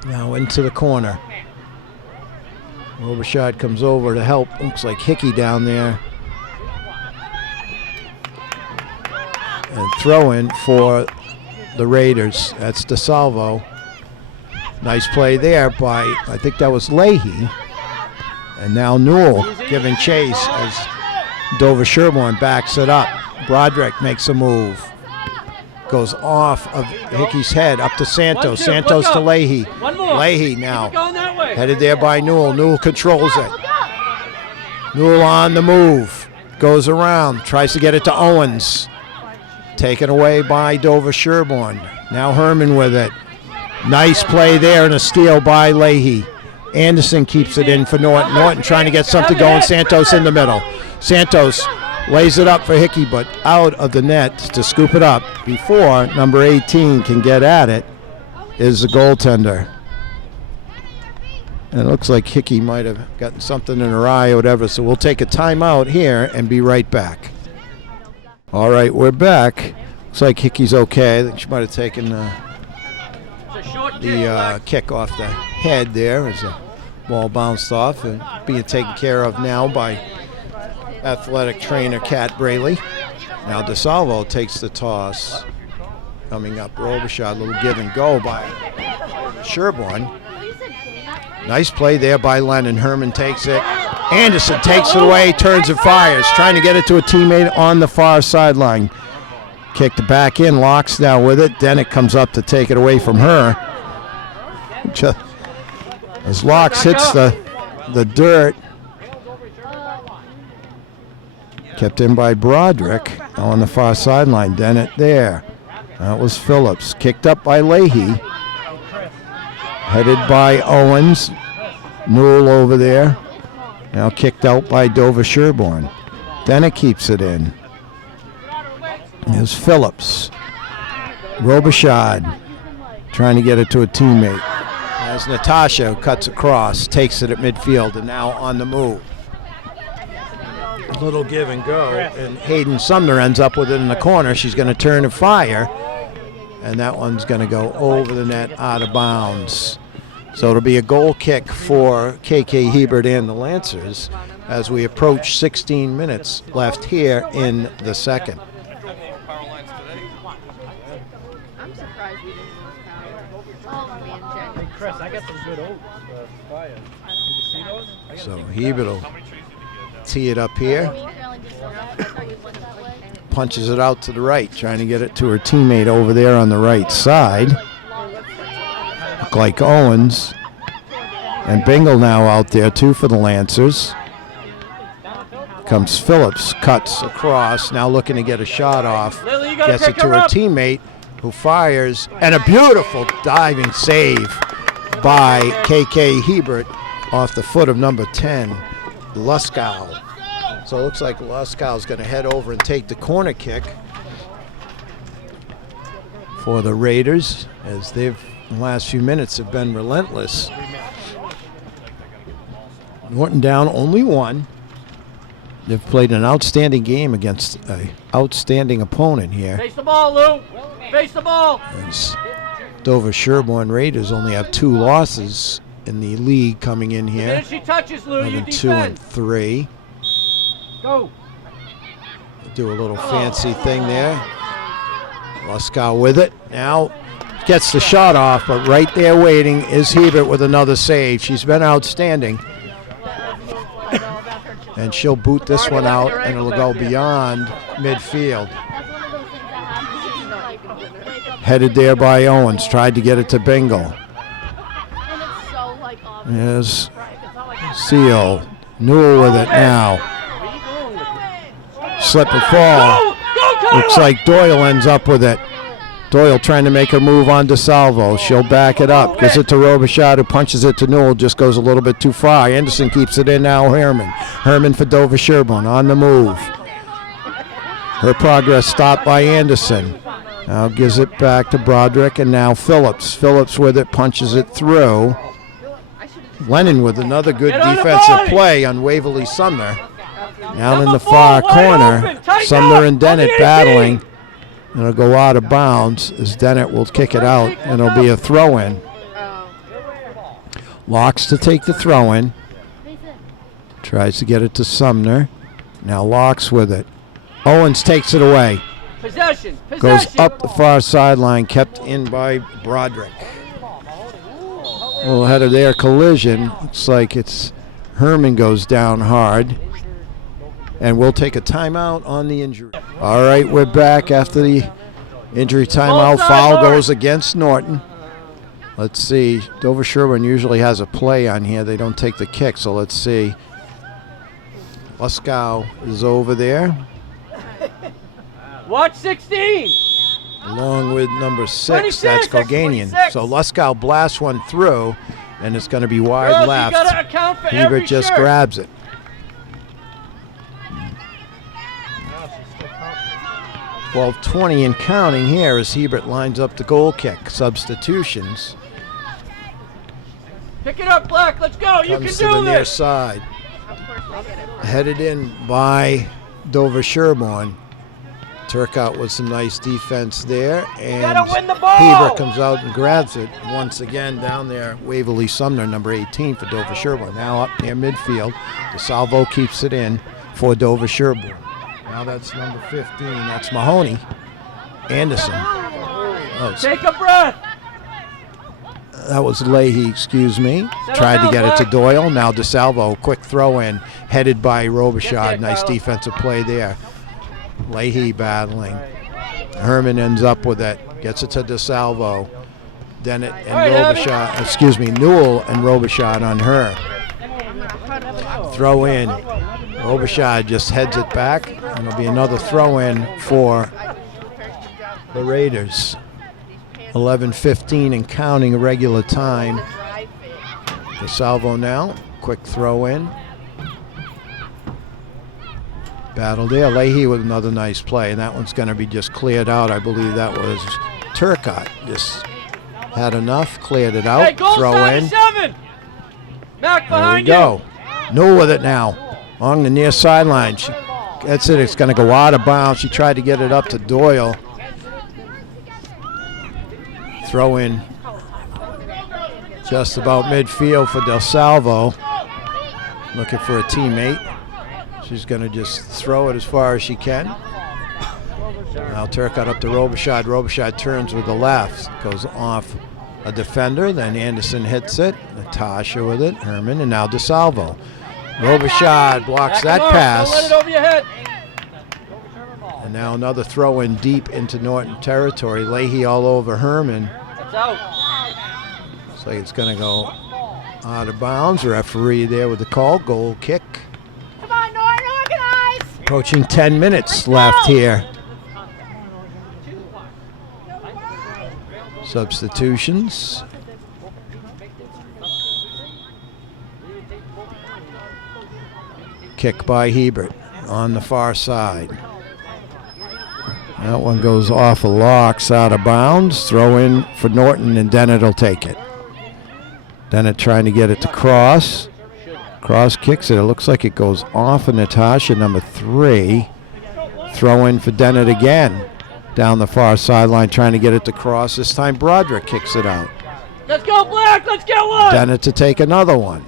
Now into the corner. Robichaud comes over to help. Looks like Hickey down there. And throw in for the Raiders. That's DeSalvo. Nice play there by, I think that was Leahy. And now Newell giving chase as Dover-Sherborn backs it up. Broderick makes a move. Goes off of Hickey's head up to Santos. Santos to Leahy. Leahy now headed there by Newell. Newell controls it. Newell on the move. Goes around. Tries to get it to Owens. Taken away by Dover-Sherborn. Now Herman with it. Nice play there and a steal by Leahy. Anderson keeps it in for Norton. Norton trying to get something going. Santos in the middle. Santos lays it up for Hickey, but out of the net to scoop it up before number 18 can get at it is the goaltender. And it looks like Hickey might have gotten something in her eye or whatever, so we'll take a timeout here and be right back. All right, we're back. Looks like Hickey's okay. I think she might have taken the kick off the head there as the ball bounced off and being taken care of now by athletic trainer Kat Braley. Now DeSalvo takes the toss. Coming up, Robichaud, a little give and go by Sherborn. Nice play there by Lennon. Herman takes it. Anderson takes it away, turns and fires, trying to get it to a teammate on the far sideline. Kicked back in, Locke's now with it. Dennett comes up to take it away from her. As Locks hits the dirt. Kept in by Broderick on the far sideline. Dennett there. That was Phillips. Kicked up by Leahy. Headed by Owens. Newell over there. Now kicked out by Dover-Sherborn. Dennett keeps it in. There's Phillips. Robichaud trying to get it to a teammate. As Natasha cuts across, takes it at midfield, and now on the move. A little give and go, and Hayden Sumner ends up with it in the corner. She's going to turn and fire, and that one's going to go over the net, out of bounds. So it'll be a goal kick for KK Hebert and the Lancers as we approach 16 minutes left here in the second. I'm surprised we didn't lose power. Hey, Chris, I got some good oats for fire. Did you see those? So Hebert will tee it up here. Punches it out to the right, trying to get it to her teammate over there on the right side. Look like Owens. And Bingle now out there too for the Lancers. Comes Phillips, cuts across, now looking to get a shot off. Gets it to her teammate who fires. And a beautiful diving save by KK Hebert off the foot of number 10, Luskow. So it looks like Luskow's going to head over and take the corner kick for the Raiders as they've in the last few minutes have been relentless. Norton down only one. They've played an outstanding game against an outstanding opponent here. Face the ball, Lou. Face the ball. As Dover-Sherborn Raiders only have 2 losses in the league coming in here. Then she touches, Lou. You 2 and defend. 3. Go. Do a little fancy thing there. Luskow with it. Now gets the shot off, but right there waiting is Hebert with another save. She's been outstanding. And she'll boot this one out, and it'll go beyond midfield. Headed there by Owens. Tried to get it to Bingle. There's Seal. Newell with it now. Slip and fall. Looks like Doyle ends up with it. Doyle trying to make her move on DeSalvo. She'll back it up. Gives it to Robichaud, who punches it to Newell. Just goes a little bit too far. Anderson keeps it in now. Herman for Dover-Sherborn on the move. Her progress stopped by Anderson. Now gives it back to Broderick, and now Phillips. Phillips with it, punches it through. Lennon with another good Get on the defensive body. play on Waverly Sumner. Down in Number the far 4, wide corner, open. Tighten Sumner up. and Dennett On the 18. battling. And it'll go out of bounds as Dennett will kick it out, and it'll be a throw-in. Locks to take the throw-in. Tries to get it to Sumner. Now Locks with it. Owens takes it away. Possession. Goes up the far sideline, kept in by Broderick. A little ahead of their collision. Looks like it's Herman goes down hard. And we'll take a timeout on the injury. All right, we're back after the injury timeout. Foul goes against Norton. Let's see. Dover-Sherborn usually has a play on here. They don't take the kick, so let's see. Luskow is over there, Watch 16. along with number 6. 26, That's Goganian. 26. So Luskow blasts one through, and it's going to be wide Girls, you left. gotta account for Hebert every just shirt. grabs it. 12:20 and counting here as Hebert lines up the goal kick. Substitutions. Pick it up, Black. Let's go. You Comes can to the do near this. side. Headed in by Dover-Sherborn. Turcotte with some nice defense there. And gotta win the ball. Hebert comes out and grabs it once again down there. Waverly Sumner, number 18 for Dover-Sherborn. Now up near midfield. DeSalvo keeps it in for Dover-Sherborn. Now that's number 15. That's Mahoney. Anderson. Oh, it's- Take a breath. that was Leahy, excuse me. Settle Tried to down, get it to Black. Doyle. Now DeSalvo, quick throw in, headed by Get Robichaud. there, Nice Carlo. defensive play there. Leahy battling. Herman ends up with it. Gets it to DeSalvo. Dennett and All right, Abby. Robichaud, excuse me, Newell and Robichaud on her. Throw in. Robichaud just heads it back. And it'll be another throw in for the Raiders. 11:15 and counting regular time. DeSalvo now. Quick throw in. Battle there. Leahy with another nice play. And that one's going to be just cleared out. I believe that was Turcotte. Just had enough. Cleared it out. Hey, goal Throw side in. of 7. Mac There we behind go. Newell with it now. Along the near sideline. She gets it. It's going to go out of bounds. She tried to get it up to Doyle. Throw in just about midfield for DeSalvo. Looking for a teammate. She's going to just throw it as far as she can. Now Turcotte up to Robichaud. Robichaud turns with the left. Goes off a defender. Then Anderson hits it. Natasha with it. Herman. And now DeSalvo. Robichaud blocks that pass. Don't let it over your head. And now another throw in deep into Norton territory. Leahy all over Herman. It's out. Looks like it's going to go out of bounds. Referee there with the call. Goal kick. Come on, Norton, organize! Approaching 10 minutes left here. Substitutions. Kick by Hebert on the far side. That one goes off of Locks, out of bounds. Throw in for Norton, and Dennett will take it. Dennett trying to get it to Cross. Cross kicks it. It looks like it goes off of Natasha, number 3. Throw in for Dennett again. Down the far sideline, trying to get it to Cross. This time Broderick kicks it out. Let's go, Black. Let's get one. Dennett to take another one.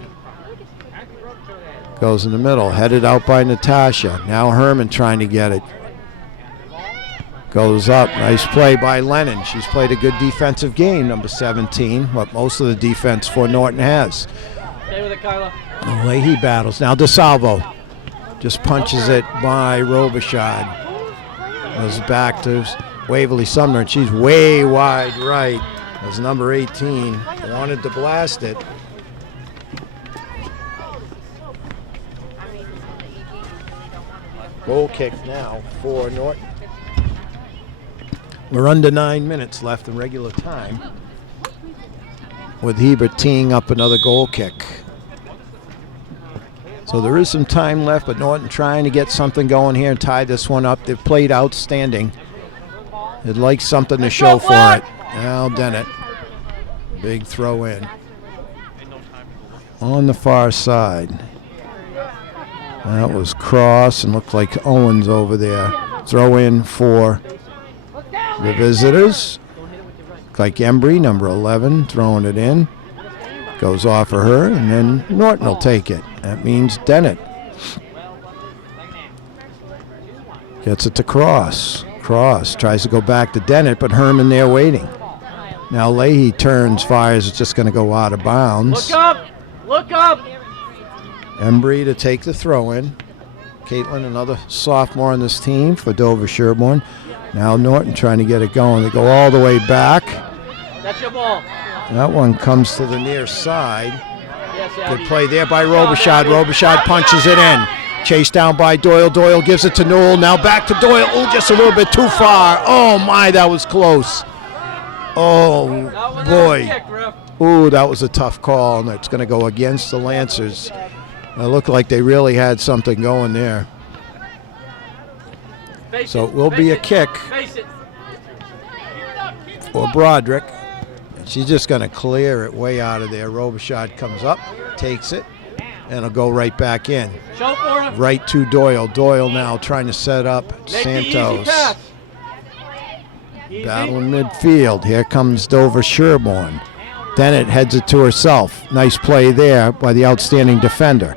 Goes in the middle, headed out by Natasha. Now Herman trying to get it. Goes up. Nice play by Lennon. She's played a good defensive game, number 17, what most of the defense for Norton has. Stay with it, Kyla. Leahy battles. Now DeSalvo just punches it by Robichaud. Goes back to Waverly Sumner, and she's way wide right as number 18 wanted to blast it. Goal kick now for Norton. We're under 9 minutes left in regular time, with Hebert teeing up another goal kick. So there is some time left, but Norton trying to get something going here and tie this one up. They've played outstanding. They'd like something to show for it. Now Dennett. Big throw in. on the far side. That was cross and looked like Owens over there. Throw in for the visitors. Looked like Embry, number 11, throwing it in. Goes off of her, and then Norton will take it. That means Dennett. Gets it to Cross. Cross tries to go back to Dennett, but Herman there waiting. Now Leahy turns, fires, it's just going to go out of bounds. Look up! Look up! Embry to take the throw in. Caitlin, another sophomore on this team for Dover-Sherborn. Now Norton trying to get it going. They go all the way back. That's your ball. That one comes to the near side. Yes, Good play there by Robichaud. Robichaud punches it in. Chased down by Doyle. Doyle gives it to Newell. Now back to Doyle. Oh, just a little bit too far. Oh, my, that was close. Oh, boy. Ooh, that was a tough call, and it's going to go against the Lancers. It looked like they really had something going there. So it will be a kick for Broderick. She's just going to clear it way out of there. Robichaud comes up, takes it, and it'll go right back in. Right to Doyle. Doyle now trying to set up Santos. Battling midfield. Here comes Dover-Sherborn. Dennett heads it to herself. Nice play there by the outstanding defender.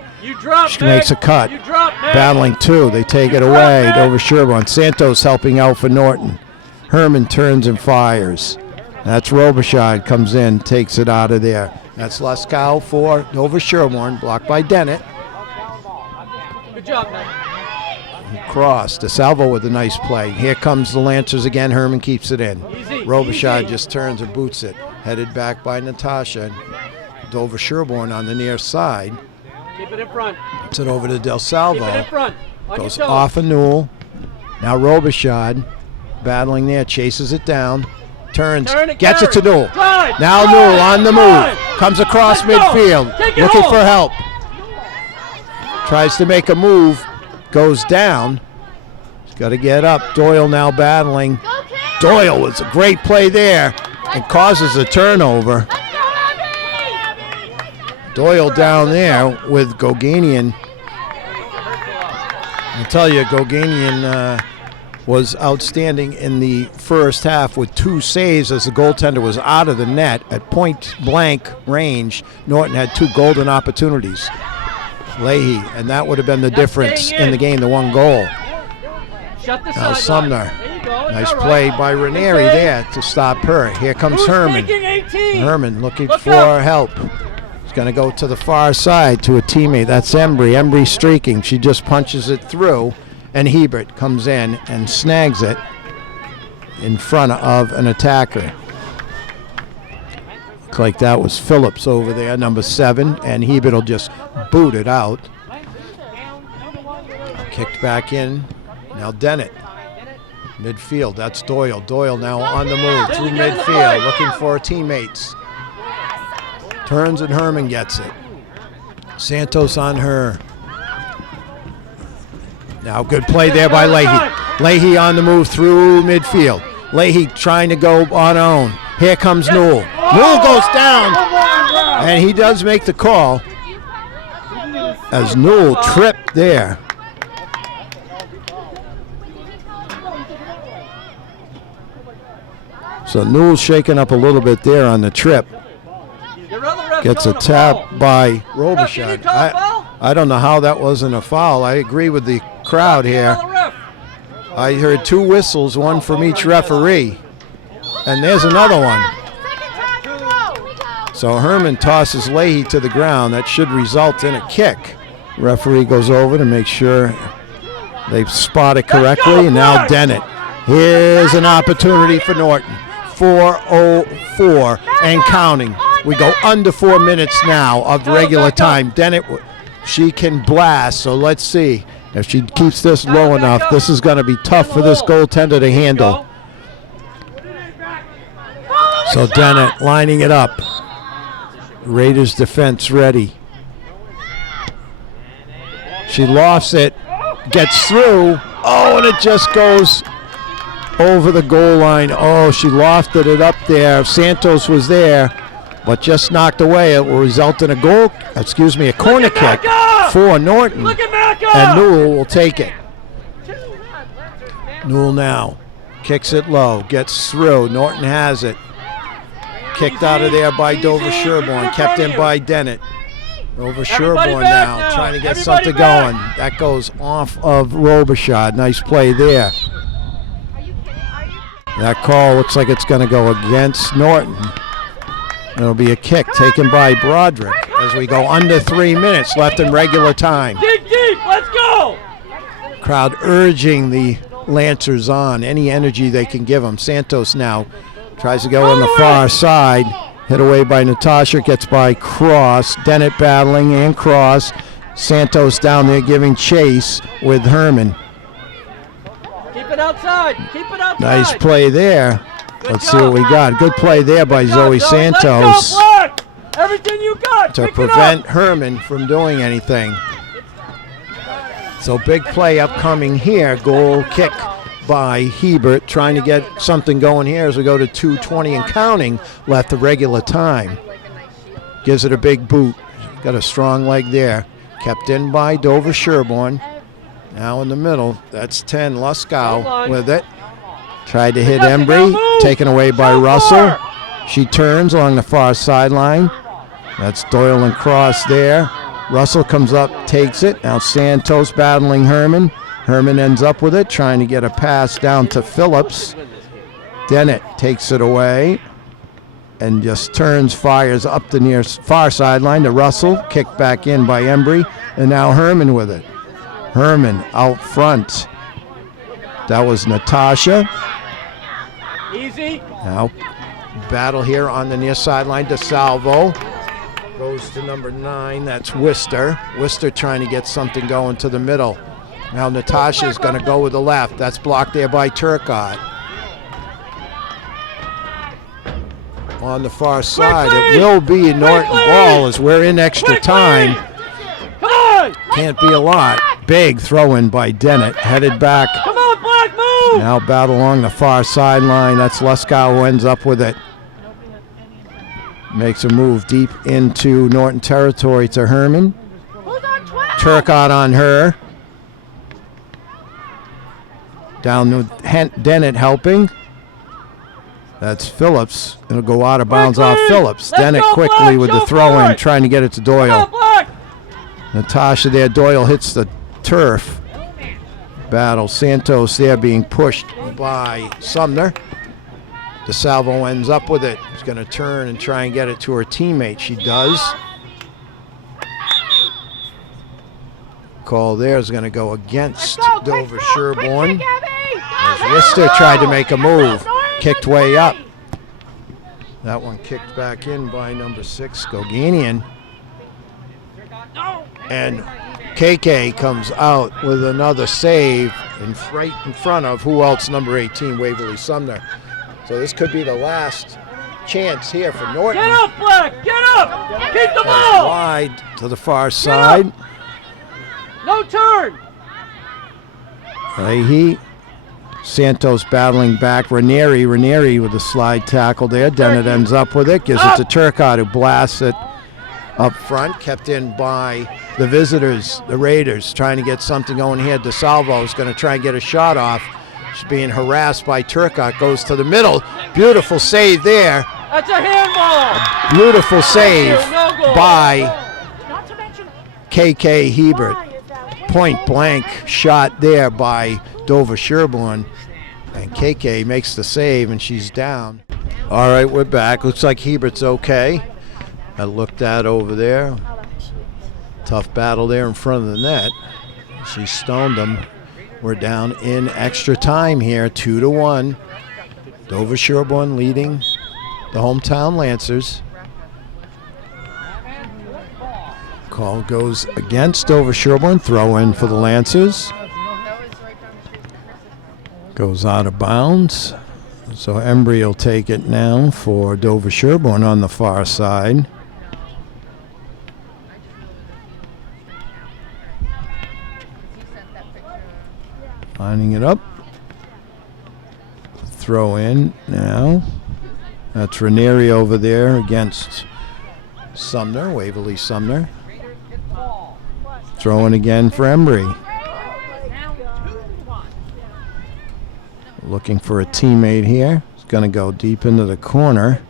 She makes a cut. Battling two. They take it away. Dover-Sherborn. Santos helping out for Norton. Herman turns and fires. That's Robichaud comes in, takes it out of there. That's Leskow for Dover-Sherborn, blocked by Dennett. Good job, man. Cross. DeSalvo with a nice play. Here comes the Lancers again. Herman keeps it in. Robichaud just turns and boots it. Headed back by Natasha. Dover-Sherborn on the near side. Keep it in front. Puts it over to DelSalvo. Keep it in front. Goes off of Newell. Now Robichaud battling there, chases it down. Turns, gets it to Newell. Now Newell on the move. Comes across midfield, looking for help. Tries to make a move, goes down. He's got to get up. Doyle now battling. Doyle was a great play there and causes a turnover. Doyle down there with Goganian. I'll tell you, Goganian was outstanding in the first half with 2 saves as the goaltender was out of the net at point blank range. Norton had 2 golden opportunities. Leahy, and that would have been the difference in the game, the 1 goal. Now Sumner, nice play by Ranieri there to stop her. Here comes Herman. Herman looking for help. He's going to go to the far side to a teammate. That's Embry. Embry streaking. She just punches it through. And Hebert comes in and snags it in front of an attacker. Looks like that was Phillips over there, number 7, and Hebert will just boot it out. Kicked back in. Now Dennett. Midfield, that's Doyle. Doyle now on the move through midfield, looking for her teammates. Turns and Herman gets it. Santos on her. Now good play there by Leahy. Leahy on the move through midfield. Leahy trying to go on own. Here comes Newell. Newell goes down, and he does make the call as Newell tripped there. So Newell's shaking up a little bit there on the trip. Gets a tap by Robichaud. I don't know how that wasn't a foul. I agree with the crowd here. I heard 2 whistles, 1 from each referee. And there's another one. So Herman tosses Leahy to the ground. That should result in a kick. Referee goes over to make sure they've spotted correctly. And now Dennett. Here's an opportunity for Norton. 4:04 and counting. We go under 4 minutes now of regular time. Dennett, she can blast, so let's see. If she keeps this low enough, this is going to be tough for this goaltender to handle. So Dennett lining it up. Raiders defense ready. She lofts it, gets through. Oh, and it just goes over the goal line. Oh, she lofted it up there. If Santos was there, but just knocked away. It will result in a corner kick for Norton. Look at Macca! And Newell will take it. Newell now kicks it low, gets through. Norton has it. Kicked out of there by Dover-Sherborn, kept in by Dennett. Dover-Sherborn now trying to get something going. That goes off of Robichaud. Nice play there. That call looks like it's going to go against Norton. It'll be a kick taken by Broderick as we go under 3 minutes left in regular time. Dig deep, let's go! Crowd urging the Lancers on, any energy they can give them. Santos now tries to go on the far side. Hit away by Natasha, gets by Cross. Dennett battling and Cross. Santos down there giving chase with Herman. Keep it outside, keep it outside. Nice play there. Let's see what we got. Good play there by Zoe Santos Let's go, Black! Everything you got, to pick it prevent up. Herman from doing anything. So big play upcoming here. Goal kick by Hebert, trying to get something going here as we go to 2:20 and counting left the regular time. Gives it a big boot. Got a strong leg there. Kept in by Dover-Sherborn. Now in the middle, that's 10, Luskow with it. Tried to hit Embry, taken away by Russell. She turns along the far sideline. That's Doyle and Cross there. Russell comes up, takes it. Now Santos battling Herman. Herman ends up with it, trying to get a pass down to Phillips. Dennett takes it away and just turns, fires up the near far sideline to Russell. Kicked back in by Embry, and now Herman with it. Herman out front. That was Natasha. Easy. Now battle here on the near sideline. DeSalvo goes to number 9. That's Wister. Wister trying to get something going to the middle. Now Natasha's going to go with the left. That's blocked there by Turcotte. On the far side, it will be Norton ball as we're in extra time. Come on! Can't be a lot. Big throw-in by Dennett. Headed back. Come on, Black, move! Now battle along the far sideline. That's Luskow who ends up with it. Makes a move deep into Norton territory to Herman. Turcotte on her. Down to Dennett helping. That's Phillips. It'll go out of bounds off Phillips. Dennett quickly with the throw-in, trying to get it to Doyle. Natasha there. Doyle hits the turf. Battle. Santos there being pushed by Sumner. DeSalvo ends up with it. She's going to turn and try and get it to her teammate. She does. Call there is going to go against Dover-Sherborn. As Wister tried to make a move. Kicked way up. That one kicked back in by number 6, Goganian. And KK comes out with another save right in front of who else? Number 18, Waverly Sumner. So this could be the last chance here for Norton. Get up, Black! Get up! Keep the ball! Wide to the far side. No turn! Leahy. Santos battling back. Ranieri with a slide tackle there. Dennett ends up with it. Gives it to Turcotte, who blasts it up front. Kept in by the visitors, the Raiders, trying to get something going here. DeSalvo is going to try and get a shot off. She's being harassed by Turcotte. Goes to the middle. Beautiful save there. That's a handball! Beautiful save by KK Hebert. Point blank shot there by Dover-Sherborn. And KK makes the save, and she's down. All right, we're back. Looks like Hebert's okay. I looked at over there. Tough battle there in front of the net. She stoned him. We're down in extra time here, 2-1. Dover-Sherborn leading the hometown Lancers. Call goes against Dover-Sherborn. Throw in for the Lancers. Goes out of bounds. So Embry will take it now for Dover-Sherborn on the far side. Lining it up. Throw in now. That's Ranieri over there against Sumner, Waverly Sumner. Throwing again for Embry. Looking for a teammate here. He's going to go deep into the corner.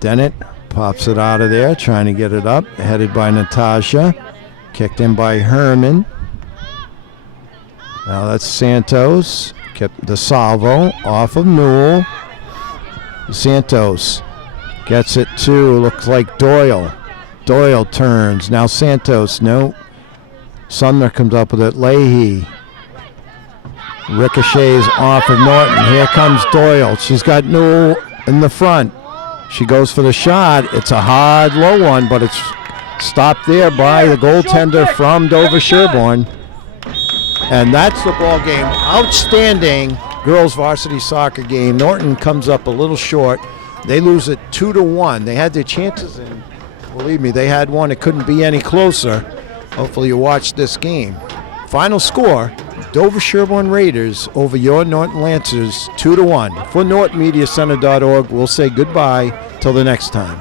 Dennett pops it out of there, trying to get it up. Headed by Natasha. Kicked in by Herman. Now that's Santos. Kept DeSalvo off of Newell. Santos gets it to, looks like Doyle. Doyle turns. Now Santos. No. Sumner comes up with it. Leahy. Ricochets off of Norton. Here comes Doyle. She's got Newell in the front. She goes for the shot. It's a hard, low one, but it's stopped there by the goaltender from Dover-Sherborn. And that's the ball game. Outstanding girls varsity soccer game. Norton comes up a little short. They lose it 2-1. They had their chances, and believe me, they had one. It couldn't be any closer. Hopefully you watched this game. Final score, Dover-Sherborn Raiders over your Norton Lancers 2-1. For NortonMediaCenter.org, we'll say goodbye till the next time.